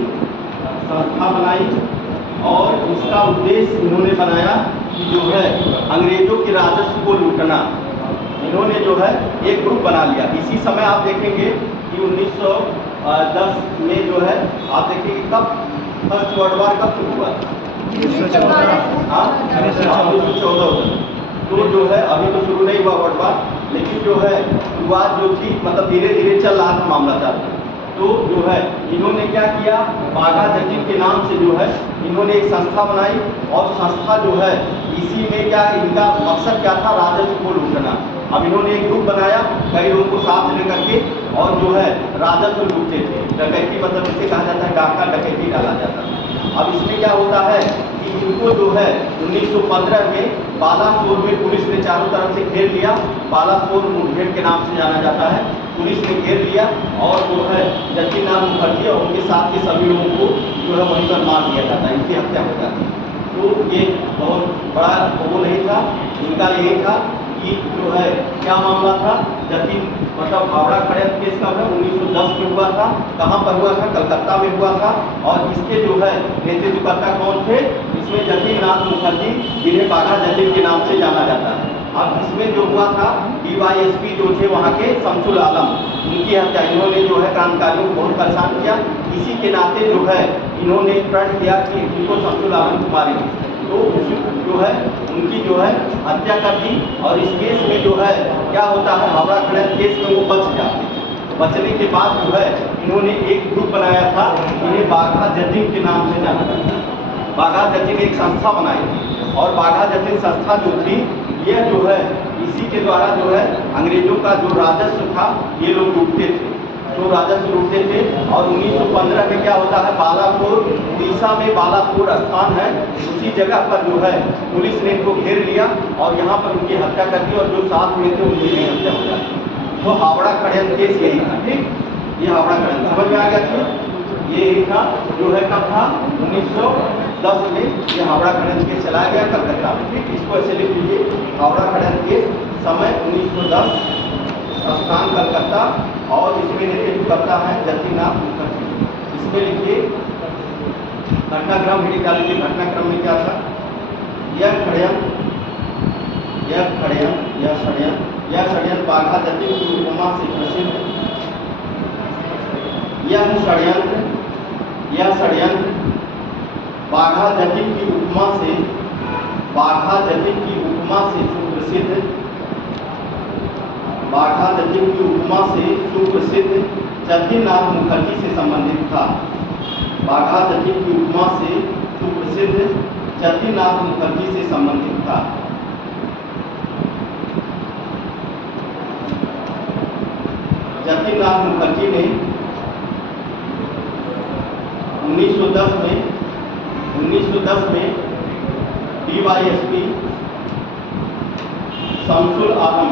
संस्था बनाई। और इसका उद्देश्य इन्होंने बनाया कि जो है अंग्रेजों के राजस्व को लूटना। इन्होंने जो है एक ग्रुप बना लिया। इसी समय आप देखेंगे कि 1910 में जो है आप देखेंगे कब फर्स्ट वर्ल्ड वॉर कब शुरू हुआ था? 1914। तो जो है अभी तो शुरू नहीं हुआ वर्ल्ड वॉर, लेकिन जो है शुरुआत जो थी मतलब धीरे धीरे चल रहा था मामला चालू। तो जो है इन्होंने क्या किया, बाघा जतीन के नाम से जो है इन्होंने एक संस्था बनाई। और संस्था जो है इसी में क्या, इनका मकसद क्या था, राजस्व को लूटना। अब इन्होंने एक ग्रुप बनाया कई लोगों को साथ लेकर के, और जो है राजस्व लूटते थे। डकैती मतलब इसे कहा जाता है, डाका डकैती डाला जाता है। अब इसमें क्या होता है कि इनको जो है 1915 में बालासोर में पुलिस ने चारों तरफ से घेर लिया। बालासोर मुठभेड़ के नाम से जाना जाता है। पुलिस ने घेर लिया और जो है जतीन्द्रनाथ मुखर्जी और उनके साथ के सभी लोगों को जो है वहीं पर मार दिया जाता है, इनकी हत्या हो जाती है। तो ये बहुत बड़ा वो नहीं था, इनका यही था कि जो है क्या मामला था, जतिन मतलब हावड़ा खड़े केस का 1910 में हुआ था। कहाँ पर हुआ था? कलकत्ता में हुआ था। और इसके जो है नेतृत्वकर्ता कौन थे? इसमें जतिन नाथ मुखर्जी, जिन्हें बाघा जतिन के नाम से जाना जाता है। अब इसमें जो हुआ था, DYSP जो थे वहाँ के शमसुल आलम, उनकी हत्या, इन्होंने जो है क्रांतिकारियों को बहुत परेशान किया। इसी के नाते जो है इन्होंने प्रण किया कि इनको शमसुल आलम को मारेंगे, तो जो है उनकी जो है हत्या कर दी। और इस केस में जो है क्या होता है, हावड़ा खड़े केस में वो बच जाते हैं। बचने के बाद जो है इन्होंने एक ग्रुप बनाया था, इन्हें बाघा जतिन के नाम से जाना जाता है। बाघा जतिन एक संस्था बनाई थी, और बाघा जतिन संस्था जो थी, यह जो है इसी के द्वारा जो है अंग्रेजों का जो राजस्व था ये लोग लूटते थे, तो राजस्व लूटते थे। और 1915 में क्या होता है, बालाकोर, उड़ीसा में बालाकोर स्थान है, उसी जगह पर जो है पुलिस ने इनको घेर लिया और यहाँ पर उनकी हत्या कर दी, और जो साथ में थे उनकी भी हत्या हो जाती। तो हावड़ा खड़े केस यही था। ठीक, ये हावड़ा खड़े समझ में आ गया था। ये ही था जो है कब था, 1910 में ये हावड़ा खड़े केस चलाया गया कलकत्ता में। ठीक, इसको ऐसे लिख लीजिए, हावड़ा खड़े केस, समय 1910, स्थान कलकत्ता, और इसमें नेतृत्व करता है जतिन नाथ मुखर्जी। इसमें लिखिए घटनाक्रम, भी निकाल लीजिए। घटनाक्रम में क्या था, यह षड्यंत्र बाघा जतिन की उपमा से प्रसिद्ध है। यह षड्यंत्र बाघा जतिन की उपमा से सुप्रसिद्ध, बाघा जतिन की उपमा से सुप्रसिद्ध जतिन नाथ मुखर्जी से संबंधित था। बाघा जतिन की उपमा से सुप्रसिद्ध जतिन नाथ मुखर्जी से संबंधित था। जतिन नाथ मुखर्जी ने 1910 में DYSP शमसुल आलम,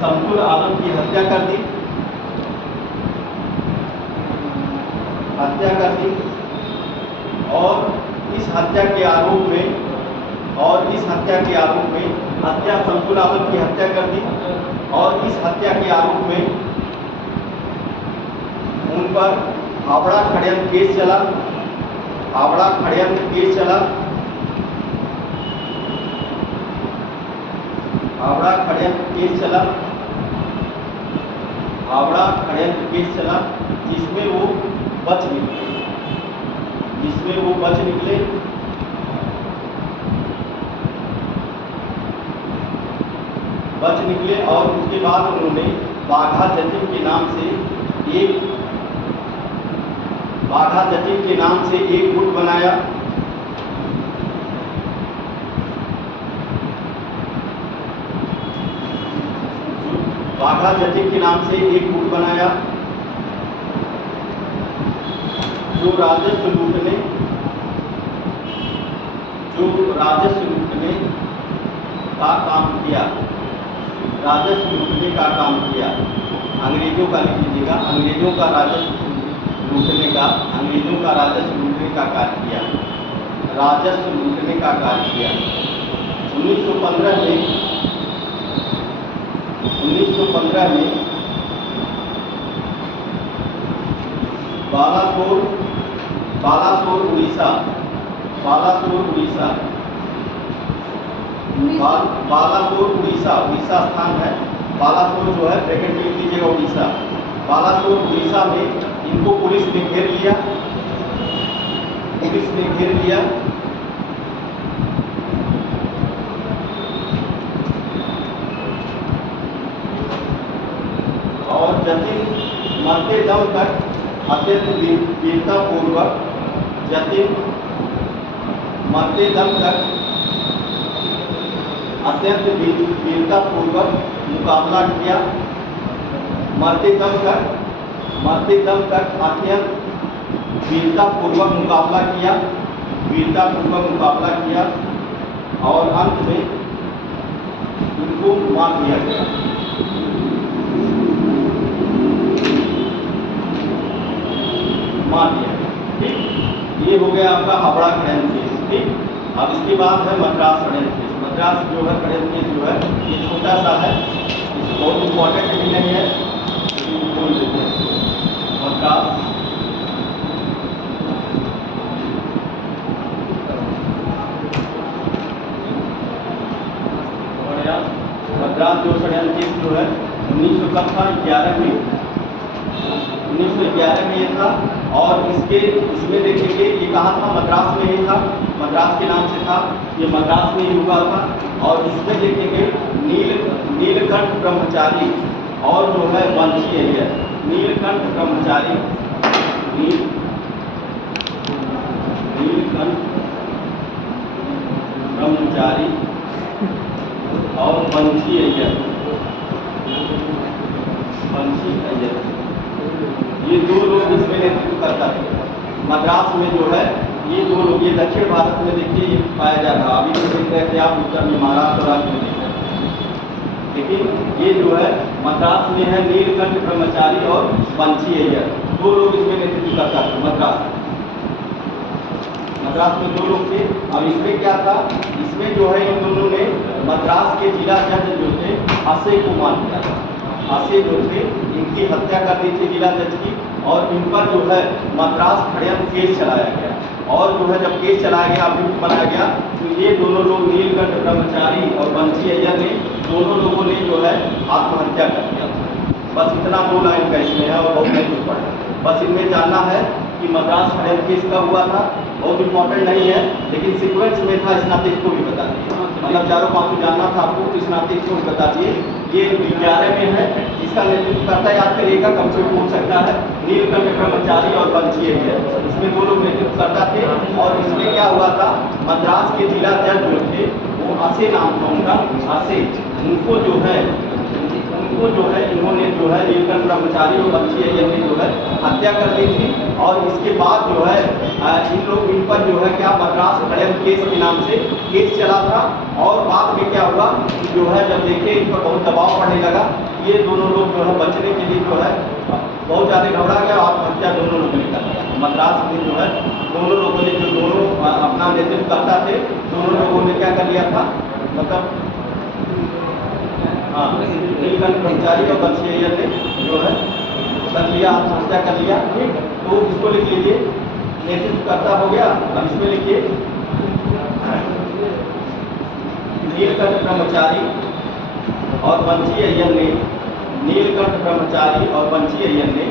शमसुल आलम की हत्या कर दी, और इस हत्या के आरोप में, शमसुल आलम की हत्या कर दी, और इस हत्या के आरोप में उन पर हावड़ा षड्यंत्र केस चला, हावड़ा षड्यंत्र केस चला, जिसमें वो बच निकले, और उसके बाद उन्होंने बाघा जतिन के नाम से एक गुट बनाया। बाघा जतिन के नाम से एक गुट बनाया जो राजस्व लूटने का काम किया। अंग्रेजों का लिख लीजिएगा, अंग्रेजों का राजस्व लूटने का कार्य किया, 1915 में बालासोर उड़ीसा स्थान है। बालासोर जो है ब्रैकेट में लिख लीजिएगा, उड़ीसा। बालासोर उड़ीसा में इनको पुलिस ने घेर लिया, और जतिन मरते दम तक अत्यंत वीरतापूर्वक मुकाबला किया। मरते दम तक अत्यंत वीरतापूर्वक मुकाबला किया, और अंत में उनको मार दिया गया। गया आपका हावड़ा षड्यंत्र केस, ठीक। अब इसके बाद है मद्रास षड्यंत्र केस। मद्रास जो है षड्यंत्र केस जो है ये छोटा सा है, इसमें बहुत इम्पोर्टेंट भी नहीं है, लेकिन बोल देते हैं मद्रास मद्रास जो षड्यंत्र केस जो है 1911 में 1911 में ये था। और इसमें देखेंगे ये कहाँ था, मद्रास में ही था, मद्रास के नाम से था, ये मद्रास में ही हुआ था। और इसमें देखेंगे नीलकंठ ब्रह्मचारी और जो है वंशी अय्यर, नीलकंठ ब्रह्मचारी नीलकंठ ब्रह्मचारी और वंशी अय्यर, ये दो लोग इसमें नेतृत्व करता थे। मद्रास में जो है ये दो लोग, ये दक्षिण भारत में देखिए ये पाया जा रहा, अभी तो देख रहे थे आप उत्तर में महाराष्ट्र राज्य में देख रहे हैं, लेकिन ये जो है मद्रास में है नीलकंठ ब्रह्मचारी और वंशी अय्यर, दो लोग इसमें नेतृत्व करता था। मद्रास में दो लोग थे। अब इसमें क्या था, इसमें जो है इन दोनों ने मद्रास के जिला जज जो थे आशय को मार दिया था। आशय जो थे इनकी हत्या कर दी थी जिला जज की, और इन पर जो है मद्रास षड्यंत्र केस चलाया गया। और जो है जब केस चलाया गया, अभियुक्त बनाया गया, तो ये दोनों लोग नीलकंठ ब्रह्मचारी और वंशी अय्यर ने, दोनों लोगों ने जो है आत्महत्या कर दिया। बस इतना 2 लाइन का इसमें है और बहुत नहीं कुछ पढ़ना। बस इनमें जानना है कि मद्रास षड्यंत्र केस कब हुआ था, बहुत इंपॉर्टेंट नहीं है, लेकिन सीक्वेंस में था, इस नाते इसको भी बता दिए। मतलब 4-5 जानना था आपको, तो इस नाते इसको भी बता दिए। ये 11 में है, इसका नेतृत्व करता याद करिएगा, कब से पूछ सकता है, नीलकंठ ब्रह्मचारी और वंशी अय्यर, इसमें 2 लोग नेतृत्व करता थे। और इसमें क्या हुआ था, मद्रास के जिला जज जो थे वो आशय नाम था उनका, आशय, उनको जो है इन्होंने जो है नीलकंठ ब्रह्मचारी और वंशी अय्यर ने जो है हत्या कर दी थी। और इसके बाद जो है इन पर जो है क्या मद्रास षड्यंत्र केस के नाम से केस चला था। और बाद में क्या हुआ कि जो है जब देखे इन पर बहुत दबाव पड़ने लगा, ये दोनों लोग जो है बचने के लिए जो है बहुत ज़्यादा घबरा गया, आत्महत्या दोनों लोगों ने कर लिया। मद्रास में जो है दोनों लोगों ने, जो दोनों अपना नेतृत्व करता थे, दोनों लोगों ने क्या कर लिया था, मतलब हाँ, नीलकंठ ब्रह्मचारी और वंशी अय्यर ने जो है कर लिया, आत्महत्या कर लिया। तो इसको लिख लीजिए, नेतृत्व करता हो गया। अब इसमें लिखिए नीलकंठ ब्रह्मचारी और वंशी अय्यर ने, नीलकंठ ब्रह्मचारी और वंशी अय्यर ने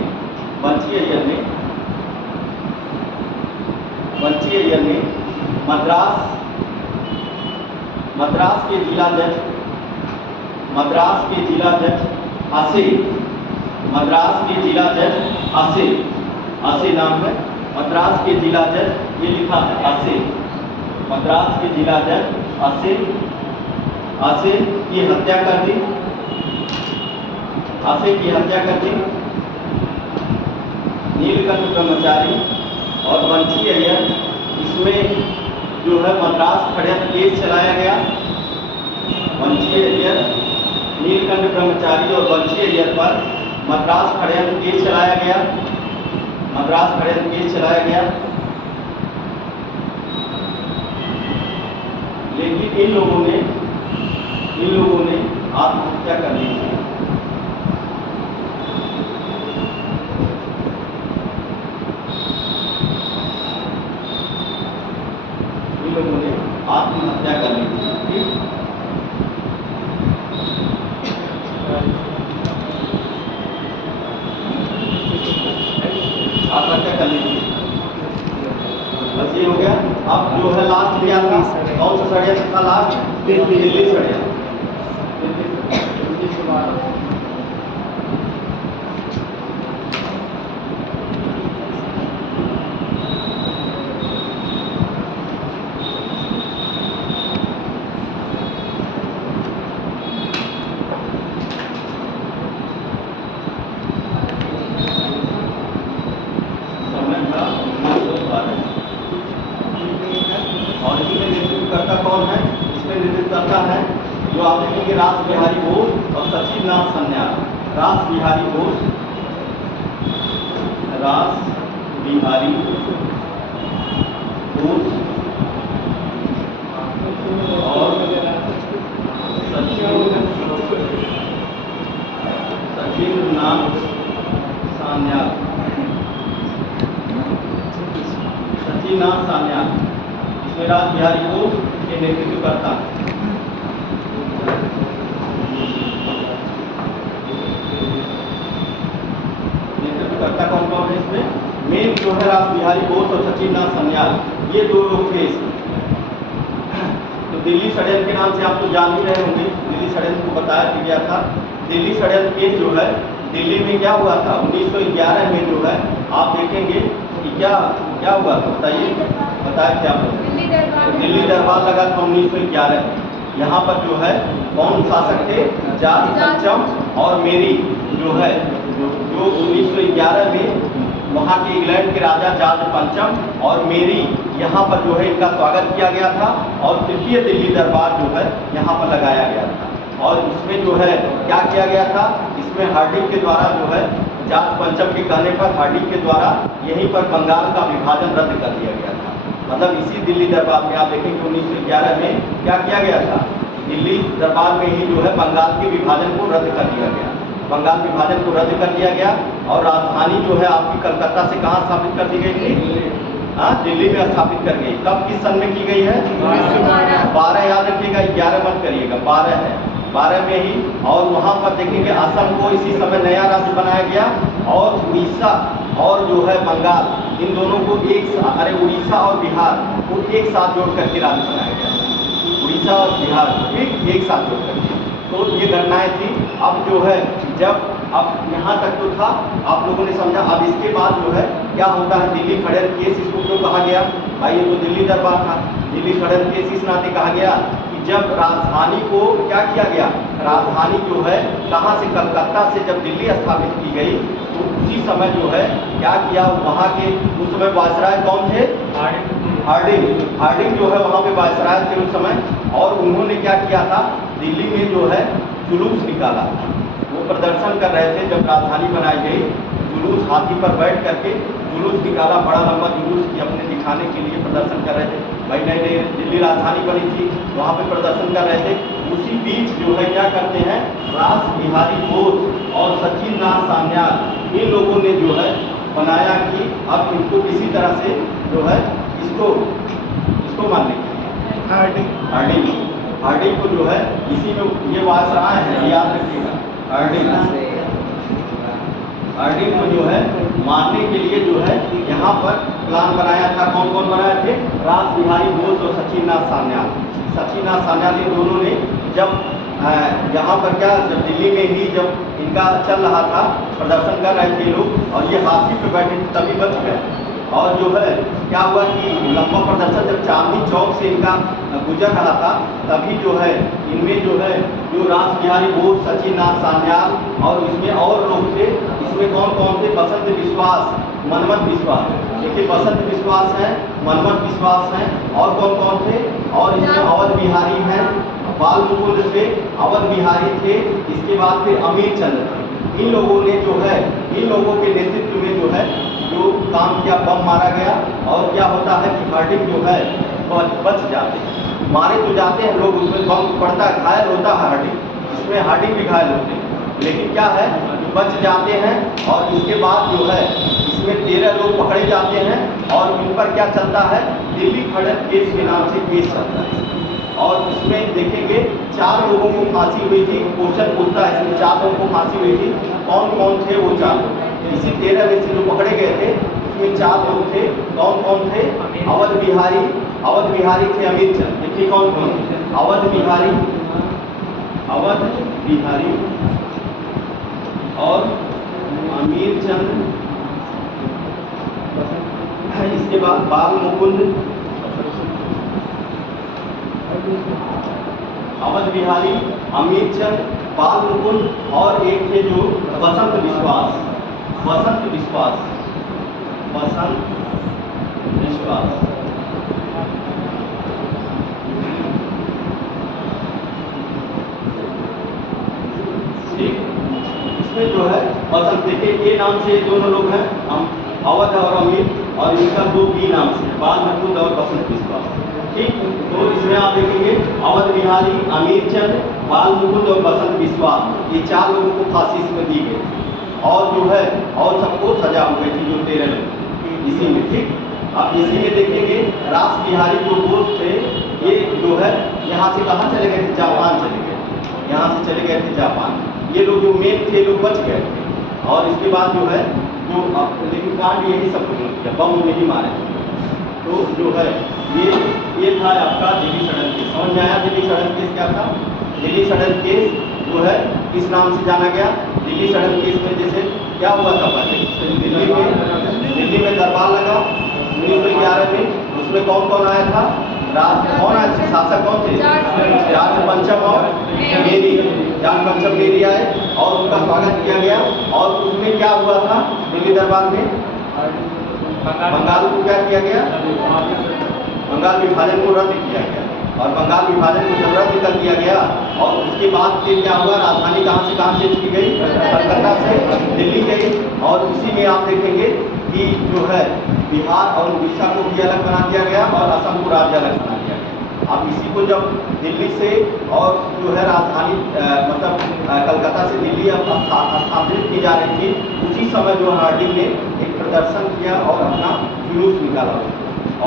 मद्रास के जिला जज आशय नाम है, मद्रास के जिला जज, ये लिखा है आशय, मद्रास के जिला जज आशय की हत्या कर दी, नीलकंठ ब्रह्मचारी और वंशी अय्यर, इसमें जो है मद्रास षड्यंत्र केस चलाया गया। वंशी अय्यर, नीलकंठ ब्रह्मचारी और वंशी अय्यर पर मद्रास षड्यंत्र केस चलाया गया। लेकिन इन लोगों ने आत्महत्या कर ली थी। आत्महत्या कर ली थी। आत्महत्या कर ली थी। बस ये हो गया। अब जो है लास्ट दिया था, कौन सा षड्यंत्र था लास्ट, दिल्ली षड्यंत्र। और इसमें नेतृत्वकर्ता कौन है, इसमें नेतृत्वकर्ता है जो आप देखेंगे रास बिहारी बोस और सचिवनाथ सन्याल। रास बिहारी बोस घोष और सचिन्द्रनाथ सान्याल। सचिन्द्रनाथ सान्याल इसमें रासबिहारी बोस के नेतृत्व करता है। नेतृत्वकर्ता कौन कौन है इसमें? मेन जो है रासबिहारी बोस और सचिन्द्रनाथ सान्याल, ये दो लोग थे इसमें। तो दिल्ली षड्यंत्र के नाम से आप तो जान ही रहे होंगे। दिल्ली षड्यंत्र को बताया गया था। दिल्ली षड्यंत्र केस जो है दिल्ली में क्या हुआ था 1911 में जो है आप देखेंगे कि क्या क्या हुआ था, बताइए बताया क्या हुआ? दिल्ली दरबार लगा था 1911 में। यहाँ पर जो है कौन शासक थे? जॉर्ज पंचम और मेरी जो है जो 1911 में वहाँ के इंग्लैंड के राजा जॉर्ज पंचम और मेरी यहाँ पर जो है इनका स्वागत किया गया था और तृतीय दिल्ली दरबार जो है यहाँ पर लगाया गया था। और इसमें जो है क्या किया गया था? इसमें हार्डिंग के द्वारा जो है जॉर्ज पंचम के कहने पर हार्डिंग के द्वारा यहीं पर बंगाल का विभाजन रद्द कर दिया गया था। मतलब इसी दिल्ली दरबार में आप देखेंगे 1911 में क्या किया गया था? दिल्ली दरबार में ही जो है बंगाल के विभाजन को रद्द कर दिया गया। बंगाल विभाजन को रद्द कर दिया गया और राजधानी जो है आपकी कलकत्ता से कहाँ स्थापित कर दी गई थी? हाँ, दिल्ली में स्थापित कर गई। कब किस सन में की गई है? 12 याद रखिएगा, 11 मत करिएगा, 12 है, 12 में ही। और वहाँ पर देखेंगे असम को इसी समय नया राज्य बनाया गया और उड़ीसा और जो है बंगाल इन दोनों को उड़ीसा और बिहार को एक साथ जोड़ करके राज्य बनाया गया। उड़ीसा और बिहार को एक साथ जोड़ करके। तो ये घटनाएं थी। अब जो है जब अब यहाँ तक तो था, आप लोगों ने समझा। अब इसके बाद जो है क्या होता है? दिल्ली षड्यंत्र केस इसको क्यों कहा गया? भाई ये तो दिल्ली दरबार था। दिल्ली षड्यंत्र केस इस नाते कहा गया कि जब राजधानी को क्या किया गया? राजधानी जो है कहाँ से? कलकत्ता से जब दिल्ली स्थापित की गई तो उसी समय जो है क्या किया? वहाँ के उस समय वायसराय कौन थे? हार्डिंग जो है वहाँ पे वायसराय थे उस समय। और उन्होंने क्या किया था? दिल्ली में जो है जुलूस निकाला। वो प्रदर्शन कर रहे थे जब राजधानी बनाई गई। जुलूस हाथी पर बैठ करके जुलूस निकाला, बड़ा लंबा जुलूस की अपने दिखाने के लिए प्रदर्शन कर रहे थे। भाई नई नई दिल्ली राजधानी बनी थी, वहाँ पे प्रदर्शन कर रहे थे। उसी बीच जो है क्या करते हैं? रासबिहारी बोस और सचिन्द्रनाथ सान्याल इन लोगों ने जो है बनाया कि अब इनको किसी तरह से जो है इसको मारने के लिए हार्डिंग को जो है इसी में ये वायसराय है, याद रखिएगा। हार्डिंग को जो है मारने के लिए जो है यहाँ पर प्लान बनाया था। कौन कौन बनाए थे? रासबिहारी बोस और सचिन्द्रनाथ सान्याल इन दोनों ने जब यहाँ पर क्या जब दिल्ली में ही जब इनका चल रहा था, प्रदर्शन कर रहे थे लोग और ये हाथी पे बैठे तभी बच गए। और जो है क्या हुआ कि लंबा प्रदर्शन जब चांदनी चौक से इनका गुजर रहा था तभी जो है इनमें जो है जो रासबिहारी बोस, सचिन्द्रनाथ सान्याल और इसमें और लोग थे। इसमें कौन कौन थे? बसंत विश्वास, मनमथ विश्वास। देखिए बसंत विश्वास है, मनमथ विश्वास है। और कौन कौन थे? और इसमें अवध बिहारी हैं, बाल मुकुंद थे, अवध बिहारी थे। इसके बाद फिर अमीर चंद्र थे। इन लोगों ने जो है इन लोगों के नेतृत्व में जो है जो काम किया, बम मारा गया। और क्या होता है कि हार्डिंग जो है बच जाते हैं। मारे तो जाते हैं लोग, उसमें बम पड़ता है, घायल होता है हार्डिंग, इसमें हार्डिंग भी घायल होते हैं। लेकिन क्या है बच जाते हैं। और इसके बाद जो है इसमें 13 लोग पकड़े जाते हैं और इन पर क्या चलता है? दिल्ली षड्यंत्र केस के नाम से केस चलता है। और इसमें देखेंगे 4 लोगों को फांसी हुई थी। क्वेश्चन पूछता है इसमें 4 लोगों को फांसी हुई थी, कौन कौन थे वो 4 लोग? इसी 13 में से जो पकड़े गए थे उसमें 4 लोग थे। कौन कौन थे? अवध बिहारी थे, अमीर चंद। देखिए कौन कौन थे? अवध बिहारी और अमीर चंद। इसके बाद बाल मुकुंद, अवध बिहारी, अमीर चंद, बाल मुकुंद और एक थे जो बसंत विश्वास। ठीक, इसमें जो है बसंत, देखिए ये नाम से दोनों लोग हैं, अवध और अमीर। और इनका 2 बी नाम से, बाल मुकुंद और बसंत बिस्वा। ठीक, तो इसमें आप देखेंगे अवध बिहारी, अमीर चंद, बाल मुकुंद और बसंत बिस्वा, ये 4 लोगों को फांसी इसमें दी गई और जो है और सबको सजा हो गई थी, जो 13 लोग इसी में। ठीक, अब इसी में देखेंगे रास बिहारी जो बोस थे, ये जो है यहाँ से कहाँ चले गए थे, जापान चले गए, यहाँ से चले गए थे जापान। ये लोग जो मेन थे लोग बच गए थे और इसके बाद जो है जो लेकिन कांड यही सब लोगों ने किया, बम नहीं मारे थे। तो जो है ये था आपका दिल्ली सड़क केस। समझ में आया दिल्ली सड़क केस क्या था? दिल्ली सड़क केस जो है किस नाम से जाना गया? दिल्ली सड़क केस में जैसे क्या हुआ था पहले, दिल्ली में दरबार लगा 1911 में, उसमें कौन कौन आया था? कौन आया थे? शासक कौन थे? जाट पंचम और मेरी, जाट पंचम मेरी आए और उनका स्वागत किया गया। और उसमें क्या हुआ था दिल्ली दरबार में? बंगाल को क्या किया गया? बंगाल विभाजन को रद्द किया गया और बंगाल विभाजन को जब रद्द कर दिया गया और उसके बाद फिर क्या हुआ, राजधानी कहाँ से की गई? कलकत्ता से दिल्ली गई। और उसी में आप देखेंगे कि जो है बिहार और उड़ीसा को भी अलग बना दिया गया और असम को राज्य अलग बना दिया गया। अब इसी को जब दिल्ली से और जो है राजधानी मतलब कलकत्ता से दिल्ली अब स्थानांतरित की जा रही थी, उसी समय जो हार्डिंग ने एक प्रदर्शन किया और अपना जुलूस निकाला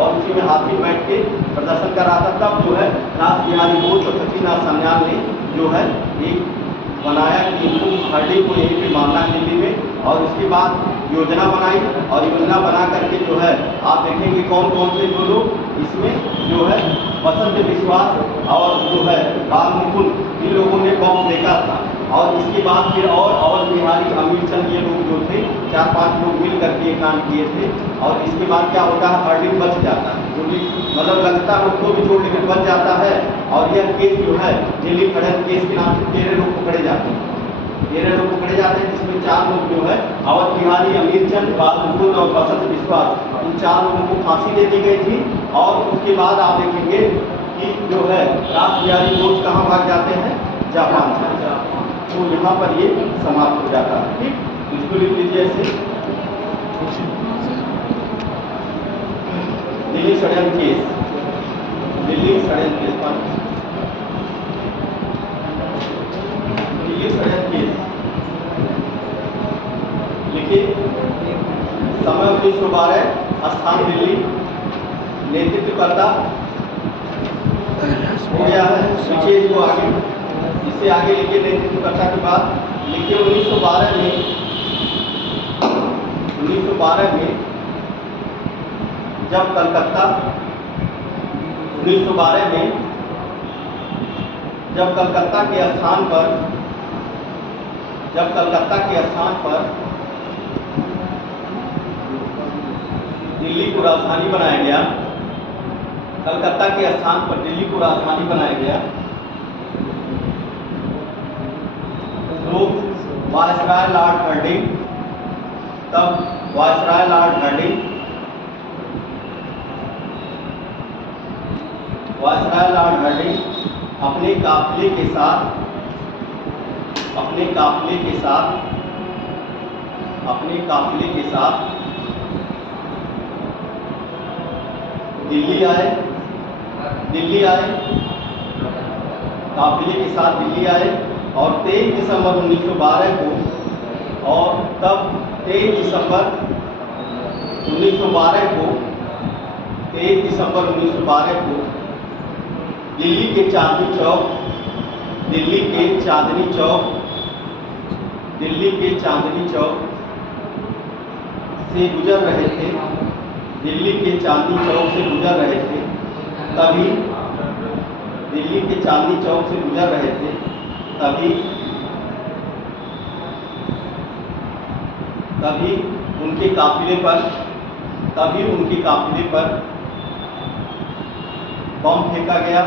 और उसी में हाथी बैठ के प्रदर्शन कर रहा था। तब जो है रास बिहारी बोस और सचिंद्रनाथ सान्याल ने जो है एक बनाया कि इनको हार्डिंग को यहीं पे मारना है दिल्ली में। और उसके बाद योजना बनाई और योजना बना करके जो है आप देखेंगे कौन कौन से जो लोग इसमें जो है बसंत विश्वास और जो है बाल मुकुंद, इन लोगों ने बम फेंका था। और इसके बाद फिर और अवध बिहारी, अमीर चंद, ये लोग जो थे 4-5 लोग मिल करके ये कांड किए थे। और इसके बाद क्या होता है, हार्डिंग बच जाता है, जो भी मतलब लगता है उसको भी छोड़ लेकर बच जाता है। और यह केस जो है दिल्ली सड़क केस के नाम से 13 लोग पकड़े जाते हैं, 13 लोग पकड़े जाते हैं, जिसमें 4 लोग जो है अवध बिहारी, अमीर चंद, बाल मुकुंद और बसंत विश्वास, इन 4 लोगों को फांसी दे दी गई थी। और उसके बाद आप देखेंगे कि जो है रास बिहारी बोस कहाँ भाग जाते हैं? जापान से। तो यहाँ पर ये समाप्त हो जाता है। ठीक, इसको लिख लीजिए ऐसे, दिल्ली षड्यंत्र केस, दिल्ली षड्यंत्र केस, दिल्ली षड्यंत्र केस लिखिए। समय 1912, स्थान दिल्ली, नेतृत्वकर्ता हो गया है, लिखिए इसको आगे, इससे आगे लिखिए नेतृत्वकर्ता के बाद लिखिए 1912 में जब कलकत्ता 1912 में जब कलकत्ता के स्थान पर दिल्ली को राजधानी बनाया गया, कलकत्ता के स्थान पर दिल्ली को राजधानी बनाया गया, तो वायसराय लॉर्ड हार्डिंग, तब वायसराय लॉर्ड हार्डिंग अपने काफिले के साथ दिल्ली आए, काफिले के साथ दिल्ली आए और 23 दिसंबर 1912 को, और तब 23 दिसंबर 1912 को दिल्ली के चांदनी चौक से गुजर रहे थे, दिल्ली के चांदनी चौक से गुजर रहे थे, तभी दिल्ली के चांदनी चौक से गुजर रहे थे, तभी उनके काफिले पर बम फेंका गया,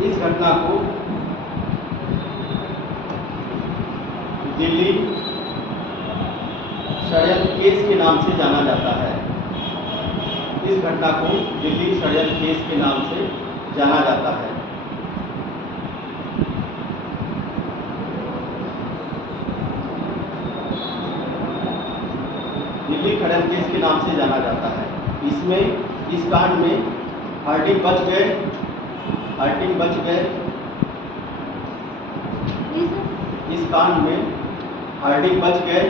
इस घटना को दिल्ली षड्यंत्र केस के नाम से जाना जाता है। इस घटना को दिल्ली षड्यंत्र केस के नाम से जाना जाता है। दिल्ली षड्यंत्र केस के नाम से जाना जाता है। इसमें इस कांड में हार्डिंग बच गए, इस कांड में हार्डिंग बच गए।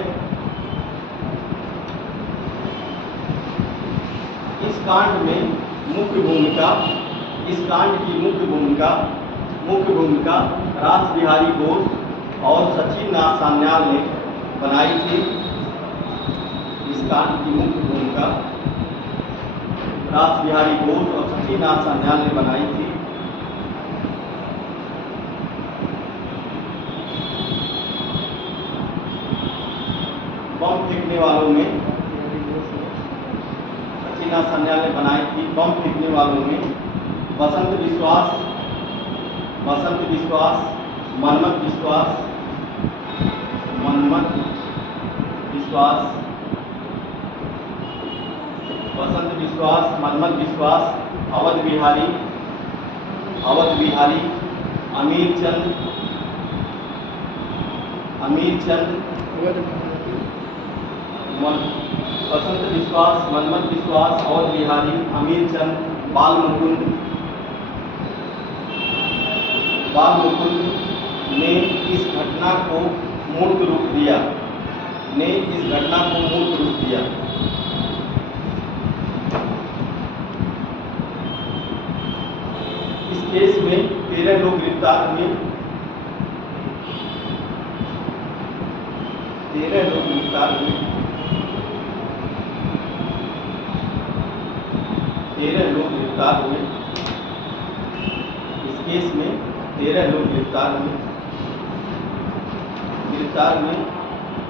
इस कांड में मुख्य भूमिका, इस कांड की मुख्य भूमिका रास बिहारी बोस और सचिन नाथ सान्याल ने बनाई थी। इस कांड की मुख्य भूमिका रास बिहारी बोस और सचिन नाथ सान्याल ने बनाई थी। बम फेंकने वालों में सचिन नाथ सान्याल ने बनाई थी। बम फेंकने वालों में बसंत विश्वास, मनमथ विश्वास, मनमथ विश्वास, अवध बिहारी, अमीर चंद, बसंत विश्वास, मनमथ विश्वास, अवध बिहारी, अमीर चंद, बाल मुकुंद ने इस घटना को मूर्त रूप दिया। इस केस में 13 लोग गिरफ्तार हुए। 13 लोग गिरफ्तार हुए। 13 लोग गिरफ्तार हुए। इस केस में 13 लोग गिरफ्तार हुए। गिरफ्तार में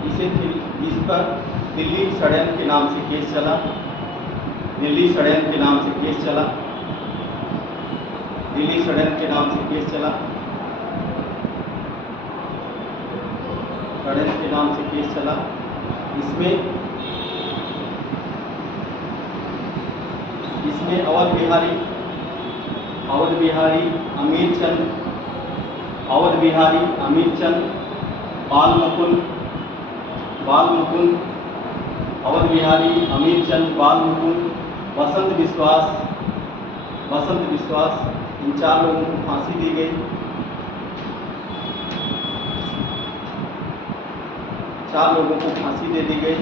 इस पर दिल्ली षड्यंत्र के नाम से केस चला। दिल्ली षड्यंत्र के नाम से केस चला। इसमें अवध बिहारी, अमीर चंद, बाल मुकुंद, अवध बिहारी, अमीर चंद, बाल मुकुंद, बसंत विश्वास, इन 4 लोगों को फांसी दी गई। 4 लोगों को फांसी दे दी गई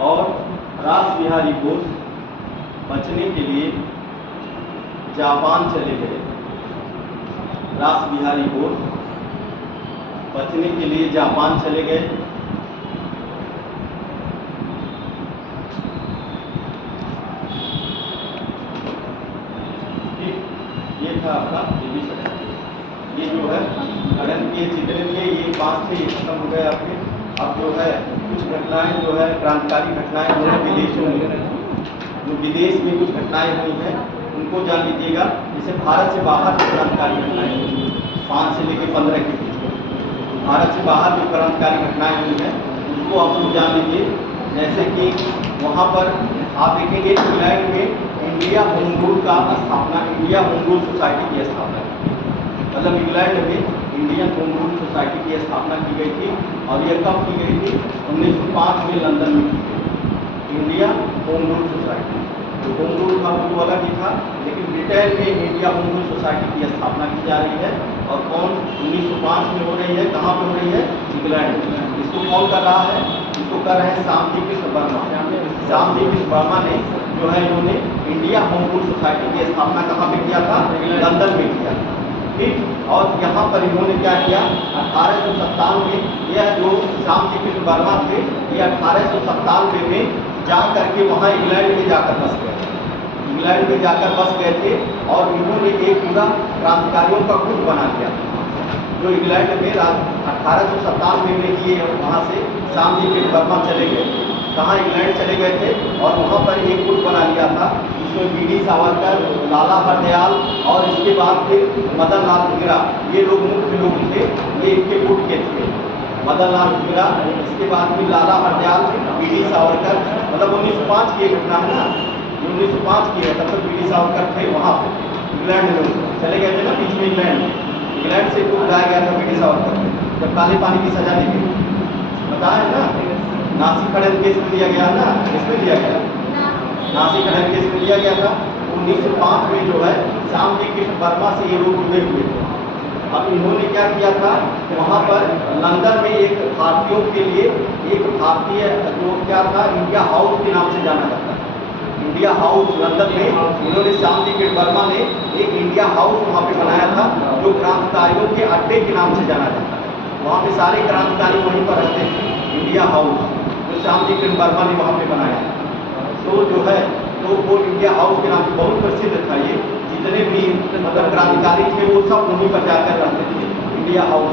और रास बिहारी बोस बचने के लिए जापान चले गए। रास बिहारी बोस बचने के लिए जापान चले गए। ये था आपका दिल्ली षड्यंत्र। ये जो है षड्यंत्र के जितने थे ये 5 थे, ये खत्म हो गए आपके। अब जो है कुछ घटनाएं जो है क्रांतिकारी घटनाएं जो है विदेश में कुछ घटनाएं हुई हैं उनको जान लीजिएगा। जैसे भारत से बाहर की क्रांतिकारी घटनाएं हुई हैं 5 से लेकर 15 के बीच में। भारत से बाहर जो क्रांतिकारी घटनाएं हुई हैं उसको आप लोग जान लीजिए। जैसे कि वहाँ पर आप देखेंगे इंग्लैंड में इंडिया होम रूल सोसाइटी की स्थापना की। मतलब इंग्लैंड में इंडियन होम रूल सोसाइटी की स्थापना की गई थी और यह कब की गई थी? 1905 में लंदन में की गई इंडिया होम रूल सोसाइटी। तो होम रूल था वो अलग ही था, लेकिन ब्रिटेन में इंडिया होम रूल सोसाइटी की स्थापना की जा रही है। और कौन 1905 में हो रही है? कहाँ पे हो रही है? इंग्लैंड में। इसको कौन कर रहा है? इसको कर रहे हैं श्यामजी कृष्ण वर्मा। श्यामजी कृष्ण वर्मा ने जो है इन्होंने इंडिया होम रूल सोसाइटी की स्थापना कहाँ पे किया था? लंदन में किया था। ठीक। और यहाँ पर इन्होंने क्या किया? 1897 में यह जो श्यामजी कृष्ण वर्मा थे ये 1897 में जा करके वहाँ इंग्लैंड में जाकर बस गए। इंग्लैंड में जाकर बस गए थे और इन्होंने एक पूरा क्रांतिकारियों का गुट बना दिया जो इंग्लैंड में 1897 में ये वहाँ से श्यामजी कृष्ण वर्मा चले गए। कहाँ? इंग्लैंड चले गए थे और वहाँ पर एक गुट बना लिया था जिसमें वीडी सावरकर, लाला हरदयाल और इसके बाद फिर मदन लाल धिंगरा, ये लोग मुख्य लोग थे। ये इनके गुट के थे मदन लाल धिंगरा, इसके बाद फिर लाला हरदयाल, वीडी सावरकर। मतलब 1905 की घटना है ना, ये 1905 की है, तब तक वीडी सावरकर थे वहाँ पे इंग्लैंड में, चले गए थे ना बीच में इंग्लैंड से को बुलाया गया था वीडी सावरकर जब काले पानी की सजा दी गई, बताया ना, नासिक खड़न केस में दिया गया ना, इसमें दिया गया, नासिक खड़न केस में दिया गया था। 1905 में जो है श्यामजी कृष्ण वर्मा से ये लोग जुड़े हुए थे। अब इन्होंने क्या किया था, वहाँ पर लंदन में एक भारतीयों के लिए एक भारतीय जो क्या था, इंडिया हाउस के नाम से जाना जाता है, इंडिया हाउस लंदन में इन्होंने श्यामजी कृष्ण वर्मा ने एक इंडिया हाउस वहाँ पे बनाया था, जो क्रांतिकारियों के अड्डे के नाम से जाना जाता है। वहाँ पे सारे क्रांतिकारी वहीं पर रहते थे, इंडिया हाउस जो श्यामजी कृष्ण वर्मा ने वहाँ पे बनाया। तो जो है तो वो इंडिया हाउस के नाम से बहुत प्रसिद्ध था। ये जितने भी मतलब क्रांतिकारी थे वो सब वहीं पर जाकर रहते थे, इंडिया हाउस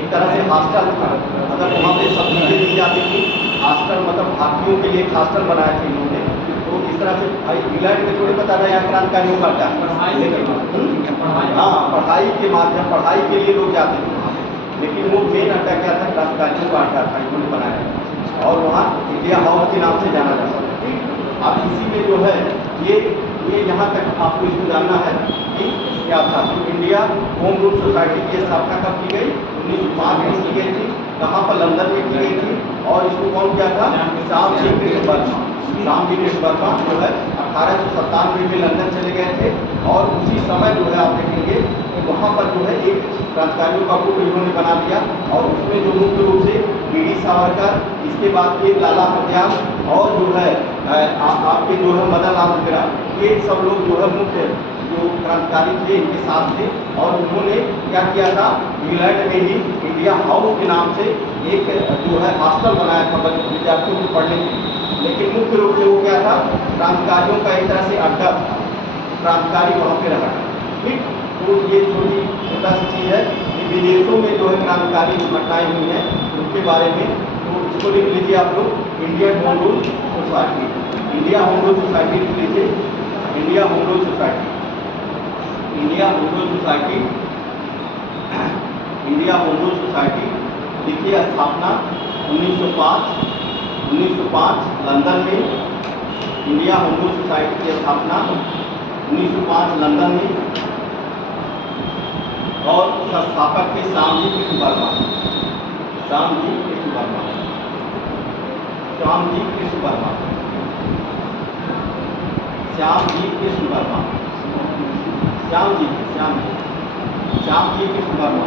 एक तरह से हॉस्टल था, मतलब वहाँ पे सब चीज़ें दी जाती थी। हॉस्टल मतलब भारतीयों के लिए एक हॉस्टल बनाया था इन्होंने। तो इस तरह से भाई इंग्लैंड में थोड़ी पता था यहाँ क्रांतिकारियों का अड्डा है, हाँ पढ़ाई के माध्यम, पढ़ाई के लिए लोग जाते थे वहाँ, लेकिन वो मेन अड्डा क्या था, क्रांतिकारियों का अड्डा था, इन्होंने बनाया और वहाँ इंडिया हाउस के नाम से जाना जाता था। अब इसी में जो है ये यहाँ तक आपको इसको जानना है कि क्या था। तो इंडिया होम रूल सोसाइटी की स्थापना कब की गई, 1905 में की गई थी। कहाँ पर, लंदन में की गई थी। और इसको कौन किया था, श्यामजी कृष्ण वर्मा। श्यामजी कृष्ण वर्मा जो है 1897 में लंदन चले गए थे और उसी समय जो है आप देखेंगे वहाँ पर जो है एक क्रांतिकारियों का गुट इन्होंने बना दिया और उसमें जो मुख्य रूप से वीडी सावरकर, इसके बाद फिर लाला हरदयाल और जो है आपके जो है मदन लाल नेहरू, ये सब लोग जो है मुख्य जो क्रांतिकारी थे इनके साथ थे। और उन्होंने क्या किया था, इंग्लैंड में ही इंडिया हाउस के नाम से एक जो है हॉस्टल बनाया था विद्यार्थियों को पढ़ने के लिए। लेकिन मुख्य रूप से वो क्या था, क्रांतिकारियों का एक तरह से अड्डा था, क्रांतिकारी वहाँ पे रहा। ठीक, तो ये छोटा सी चीज़ है कि विदेशों में जो है क्रांतिकारी घटनाएँ हुई हैं उनके बारे में। तो इसको लिख लीजिए आप लोग, Indian home rule society, India home rule society लिख लीजिए, India home rule society, India home rule society, India home rule society लिखिए। स्थापना 1905 लंदन में, इंडिया होम रूल सोसाइटी की स्थापना 1905 लंदन में और संस्थापक थे श्यामजी कृष्ण वर्मा, श्यामजी कृष्ण वर्मा, श्यामजी कृष्ण वर्मा, श्यामजी कृष्ण वर्मा, श्यामजी कृष्ण वर्मा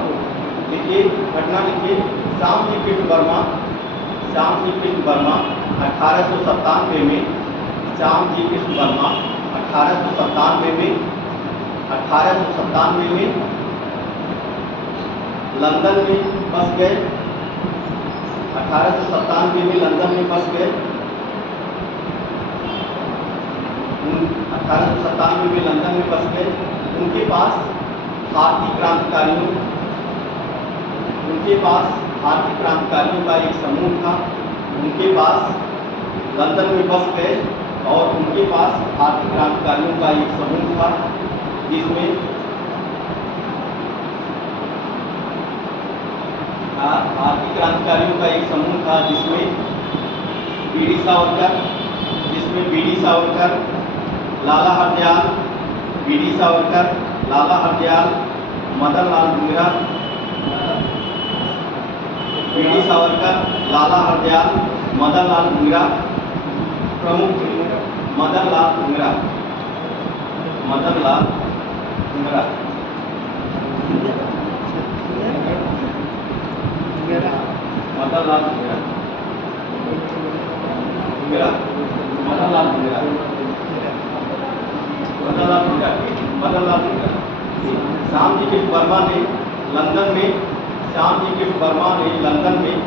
लिखिए, घटना लिखिए, श्यामजी कृष्ण वर्मा, श्यामजी कृष्ण वर्मा 1897 में, श्यामजी कृष्ण वर्मा 1897 में लंदन में बस गए, 1897 में लंदन में बस गए, 1897 में लंदन में बस गए। उनके पास भारतीय क्रांतिकारियों का एक समूह था, उनके पास लंदन में बस गए और उनके पास भारतीय क्रांतिकारियों का एक समूह था जिसमें भारतीय क्रांतिकारियों का एक समूह था जिसमें वीडी सावरकर, लाला हरदयाल, वीडी सावरकर, लाला हरदयाल, मदन लाल धिंगरा, वीडी सावरकर, लाला हरदयाल, मदन लाल धिंगरा प्रमुख थे। मदन लाल धिंगरा, मदन लाल धिंगरा, मदन लाल धिंगरा, मदन लाल धिंगरा, मदन लाल धिंगरा। श्यामजी कृष्ण वर्मा ने लंदन में, श्यामजी कृष्ण वर्मा ने लंदन में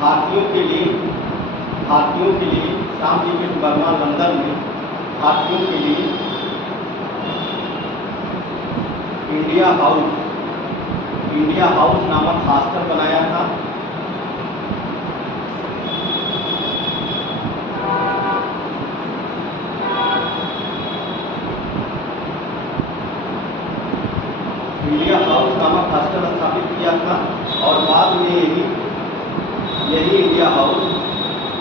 भारतीयों के लिए श्यामजी कृष्ण वर्मा लंदन में भारतीयों के लिए इंडिया हाउस नामक हॉस्टल बनाया था। इंडिया हाउस नामक हॉस्टल स्थापित किया था और बाद में यही इंडिया हाउस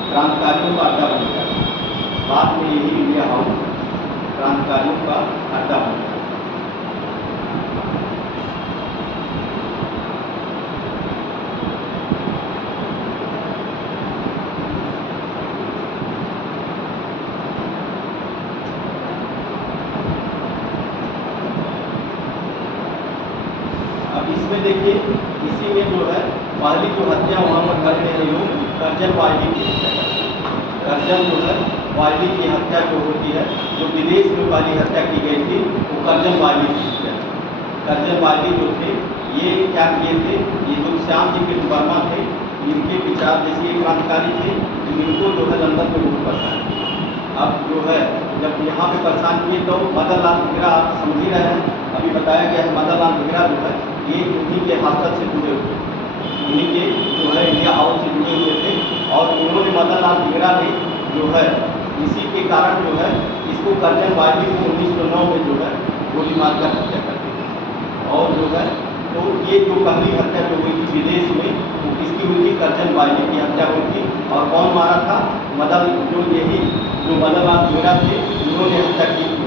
क्रांतिकारियों का अड्डा बन गया। बाद में यही इंडिया हाउस क्रांतिकारियों का अड्डा बन गया। अब इसमें देखिए, इसी में जो है पहली जो हत्या वहाँ पर करते हैं लोग कर्जन वायली की हत्या करते हैं। कर्जन जो है वायली की हत्या जो होती है, जो विदेश में पहली हत्या की गई थी वो कर्जन वायली की हत्या। कर्जन वायली जो थे ये क्या किए थे, ये जो श्याम जी के वर्मा थे, इनके विचार जैसे ये क्रांतिकारी थे, इनको जो है लंदन में बहुत परेशान किया। अब जो है जब यहाँ पे परेशान किए तो मदन लाल धिंगरा आप समझ ही रहे हैं, अभी बताया गया है मदन लाल धिंगरा जो है ये उन्हीं के हाथत से जुड़े हुए, उन्हीं के जो है इंडिया हाउस से जुड़े हुए थे। और उन्होंने मदन लाल धिंगरा ने जो है इसी के कारण जो है इसको कर्जन वायली को 1909 में जो है गोली मारकर हत्या कर दी। और जो है तो ये जो पहली हत्या जो हुई थी विदेश में वो किसकी हुई थी, कर्जन वायली की हत्या हुई थी। और कौन मारा था, जो मदन लाल धिंगरा थे उन्होंने हत्या की थी।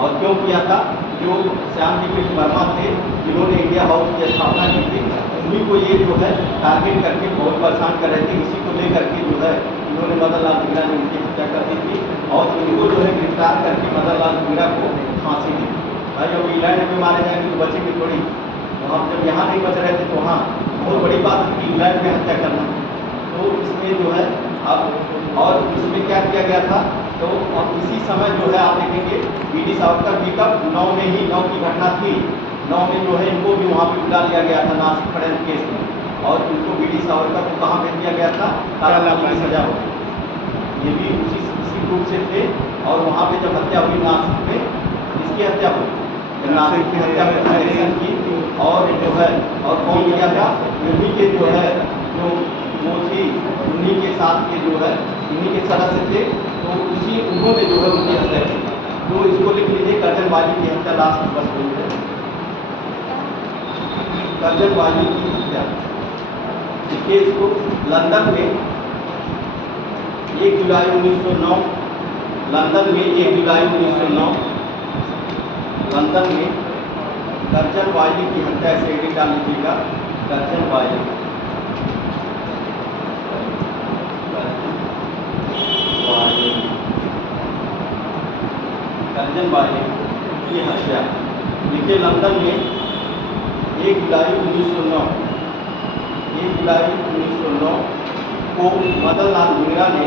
और क्यों किया था, जो श्याम जी के वर्मा थे जिन्होंने इंडिया हाउस की स्थापना की थी, उन्हीं को ये जो है टारगेट करके बहुत परेशान कर रहे थे। इसी को लेकर के जो है इन्होंने मदन लाल धिंगरा ने उनकी हत्या कर दी थी। और इनको जो है गिरफ्तार करके मदन लाल धिंगरा को फांसी दी। भाई अब इंग्लैंड में मारे जाएंगे तो बचेंगे थोड़ी, तो हम जब यहाँ नहीं बच रहे थे तो वहाँ बहुत बड़ी बात थी कि इंग्लैंड में हत्या करना। तो इसमें जो है अब और इसमें क्या किया गया था, तो अब इसी समय जो है आप देखेंगे वीडी सावरकर भी कब 9 में ही 9 की घटना थी, 9 में जो है इनको भी वहाँ पे बुला लिया गया था नासिक षड्यंत्र केस में। और इनको वीडी सावरकर को कहाँ भेज दिया गया था, कारावास की सजा हो। ये भी इसी ग्रुप से थे। और वहाँ पे जब हत्या हुई नासिक में, इसकी हत्या हुई नासिक की हत्या की। और जो है और कौन किया था, उन्हीं के जो है जो वो थी उन्हीं के साथ के जो है उन्हीं के सदस्य थे, तो उसी उन्होंने जो है उनकी हत्या की। तो इसको लिख लीजिए, कर्जन वायली की हत्या लास्ट बस हुई है, कर्जन वायली की हत्या। देखिए इसको लंदन में 1 जुलाई 1909, लंदन में 1 जुलाई 1909 लंदन में कर्जन वायली की हत्या, ऐसे एडिट डाल लीजिएगा, कर्जन वायली कर्जन वायली की हत्या। देखिए लंदन में 1 जुलाई 1909 को मदन लाल धिंगरा ने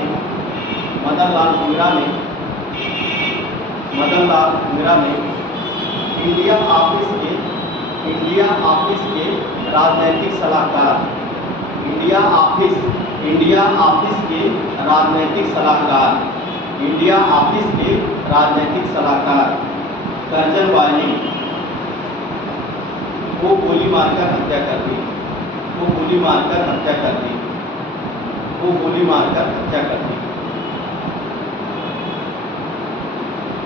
इंडिया ऑफिस के राजनैतिक सलाहकार, इंडिया ऑफिस के राजनैतिक सलाहकार कर्जन वायली को गोली मारकर हत्या कर दी।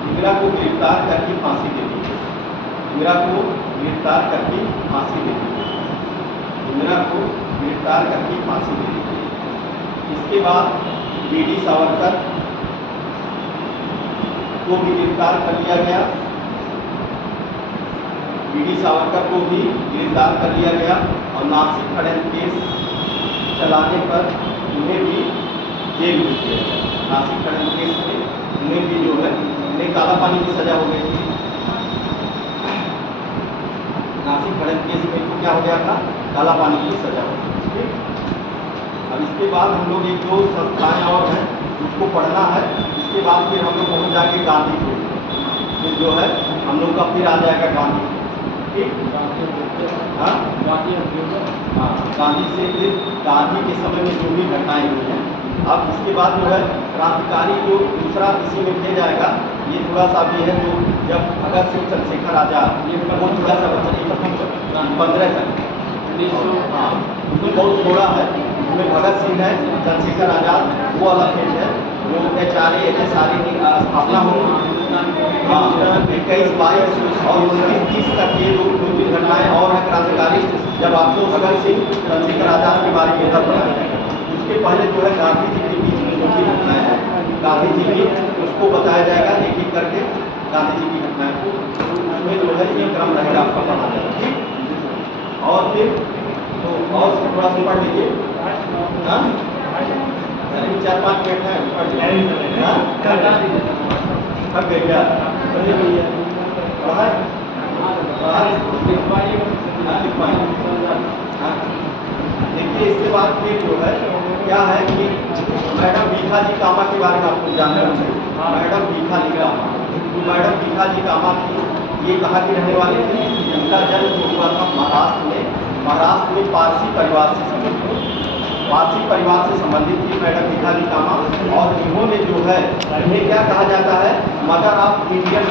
धिंगरा को गिरफ्तार करके फांसी दे दी। इसके बाद वीडी सावरकर को भी गिरफ्तार कर लिया गया। और नासिक षड्यंत्र केस चलाने पर उन्हें भी जेल में किया गया। नासिक षड्यंत्र केस में उन्हें भी जो है उन्हें काला पानी की सजा हो गई थी। नासिक षड्यंत्र केस में इनको क्या हो गया था, काला पानी की सजा हो गई। अब इसके बाद हम लोग एक दो संस्थाएँ और हैं उसको पढ़ना है। इसके बाद फिर हम लोग पहुँच जाएंगे गांधी को, फिर जो है हम लोग का फिर आ जाएगा गांधी। ठीक, हाँ गांधी से फिर गांधी के समय में जो भी घटनाएँ हुई हैं। अब इसके बाद जो है क्रांतिकारी जो दूसरा इसी में भेज जाएगा, ये थोड़ा सा भी है जो जब भगत सिंह चंद्रशेखर आजाद, ये वो थोड़ा सा बच्चा 15 तक, हाँ उसमें बहुत थोड़ा है। उसमें भगत सिंह है, चंद्रशेखर आजाद, वो वाला फेज है। वो HRA HSRA की स्थापना होगी। हाँ 21, 22 और 29, 30 तक ये दो तीन घटनाएँ और हैं क्रांतिकारी, जब आपको भगत सिंह चंद्रशेखर आजाद के बारे में तब पढ़ाया जाएगा। उसके पहले जो है गांधी जी के बीच में जो भी घटनाएँ हैं, गांधी जी की उसको बताया जाएगा एक एक करके गांधी जी की घटनाएं को, उसमें जो है ये क्रम रहेगा आपका पढ़ा जाएगा, ठीक। और फिर तो और थोड़ा सा पढ़ लीजिए, हाँ अरे 4-5 मिनट है पढ़ लीजिए, हाँ थक गए क्या पढ़ा है? देखिए इसके बाद फिर जो है क्या है कि मैडम भीखाजी कामा के बारे में आपको जानना चाहिए। मैडम भीखाजी कामा, तो मैडम भीखाजी कामा थी, ये कहाँ की रहने वाली थी? इनका जन्म जो हुआ था महाराष्ट्र में पारसी परिवार से संबंधित थी मैडम भीखाजी कामा। और इन्होंने जो है इन्हें क्या कहा जाता है? मदर ऑफ इंडियन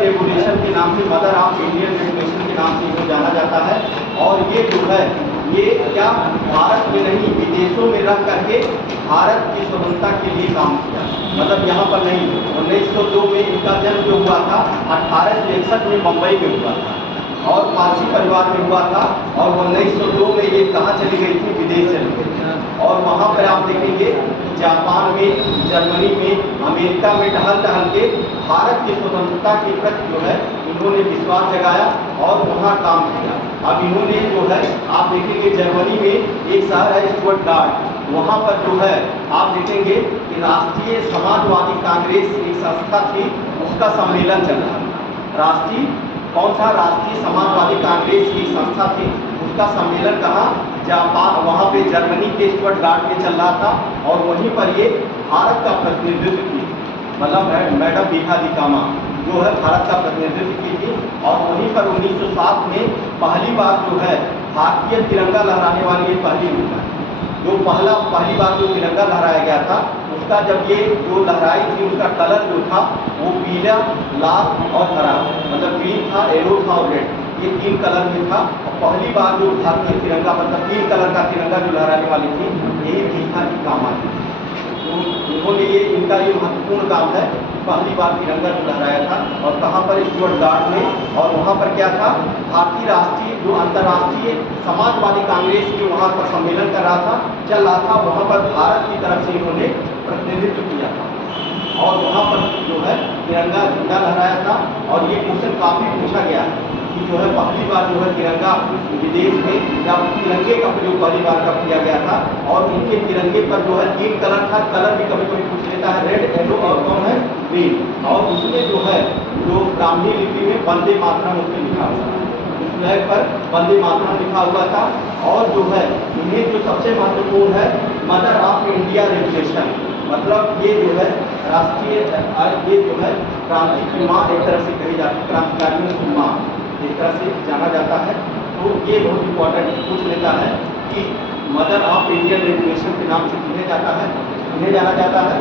रेगुलेशन के नाम से, मदर ऑफ इंडियन रेगुलेशन के नाम से इनको जाना जाता है। और ये जो है ये क्या भारत में नहीं विदेशों में रह करके भारत की स्वतंत्रता के लिए काम किया, मतलब यहाँ पर नहीं। 1902 में इनका जन्म जो हुआ था 1861 में बम्बई में हुआ था और पारसी परिवार में हुआ था। और 1902 में ये कहाँ चली गई थी? विदेश चली गई थी। और वहाँ पर आप देखेंगे जापान में, जर्मनी में, अमेरिका में टहल के भारत की स्वतंत्रता के प्रति जो है इन्होंने विश्वास जगाया और वहाँ काम किया। अब इन्होंने जो है आप देखेंगे जर्मनी में एक शहर है स्टुटगार्ट, वहाँ पर जो है आप देखेंगे कि राष्ट्रीय समाजवादी कांग्रेस एक संस्था थी, उसका सम्मेलन चल रहा था। राष्ट्रीय कौन सा? राष्ट्रीय समाजवादी कांग्रेस की संस्था थी, उसका सम्मेलन कहाँ? जापान, वहाँ पे जर्मनी के स्टुटगार्ट में चल रहा था। और वहीं पर ये भारत का प्रतिनिधित्व की, मतलब मैडम भीखाजी कामा जो है भारत का प्रतिनिधित्व की थी। और वहीं पर 1907 में पहली बार जो है भारतीय तिरंगा लहराने वाली ये पहली महिला, जो पहली बार जो तिरंगा लहराया गया था उसका जब ये जो लहराई थी उसका कलर जो था वो पीला, लाल और हरा, मतलब ग्रीन था, येलो था और रेड, ये 3 कलर में था। और पहली बार जो भारतीय तिरंगा, मतलब 3 कलर का तिरंगा जो लहराने वाली थी यही भीखाजी कामा थी। तो उन्होंने ये इनका ये महत्वपूर्ण काम है, पहली बार तिरंगा जो लहराया था। और कहाँ पर? स्टुटगार्ट में। और वहाँ पर क्या था? भारतीय राष्ट्रीय जो अंतर्राष्ट्रीय समाजवादी कांग्रेस के वहाँ पर सम्मेलन कर रहा था, चल रहा था, वहाँ पर भारत की तरफ से इन्होंने प्रतिनिधित्व किया था और वहाँ पर जो है तिरंगा झंडा लहराया था। और ये क्वेश्चन काफ़ी पूछा गया कि जो है पहली बार जो है तिरंगा विदेश में जब तिरंगे का प्रयोग पहली बार कब किया गया था। और इनके तिरंगे पर जो है 3 कलर था, कलर भी कभी कभी पूछ लेता है, रेड, येलो और कौन है? ग्रीन। और उसमें जो है जो ब्राह्मी लिपि में वंदे मातरम उसमें लिखा हुआ था, उस फ्लैग पर वंदे मातरम लिखा हुआ था। और जो है इन्हें जो सबसे महत्वपूर्ण है मदर ऑफ इंडिया रेगुलेशन, मतलब ये जो है राष्ट्रीय ये जो है क्रांति की माँ एक तरह से कही जाती है, क्रांतिकारियों की माँ एक तरह से जाना जाता है। तो ये बहुत इंपॉर्टेंट पूछ लेता है कि मदर ऑफ इंडियन रेगुलेशन के नाम से किन्हें जाता है, किन्हें जाना जाता है?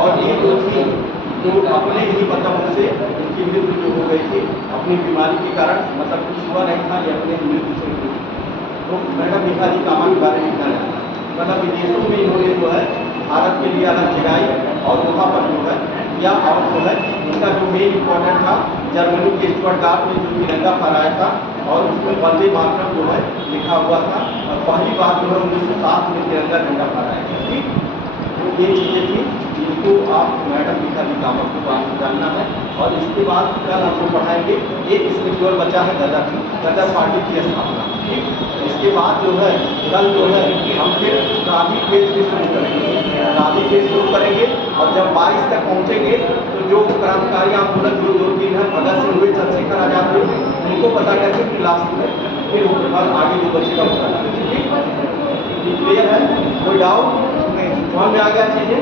और ये जो थी जो अपने ही मतलब उनसे उनकी मृत्यु जो हो गई थी अपनी बीमारी के कारण, मतलब कुछ हुआ नहीं था, ये अपने मृत्यु से हुई। तो मैडम भीखाजी कामा के बारे में जाना जाता है, मतलब विदेशों में इन्होंने जो है भारत के लिए अलग जगाई और वहाँ पर जो है या और जो है इनका जो मेन इम्पोर्टेंट था जर्मनी के स्टुटगार्ट में जो तिरंगा फहराया था और उसमें वंदे मातरम जो है लिखा हुआ था। और पहली बार जो है 1907 में तिरंगा झंडा फहराया गया। ठीक, तो ये चीज़ें थी जिनको आप मैडम भीखाजी कामा को आपको जानना है। और इसके बाद कल हमको पढ़ाएंगे, एक इसमें केवल बचा है गदर पार्टी की स्थापना। ठीक, इसके बाद जो है कल जो है हम फिर गांधी पेज भी शुरू करेंगे, गांधी पेज शुरू करेंगे। और जब 22 तक पहुँचेंगे तो जो क्रांतिकारी आंदोलन जो 2-3 है, भगत सिंह हुए, चंद्रशेखर आजाद हुए, उनको पता करके फिर लास्ट में फिर उसके बाद आगे जो बचेगा उसका। ठीक, क्लियर है? कोई डाउट? समझ में आ गया चीज़ें?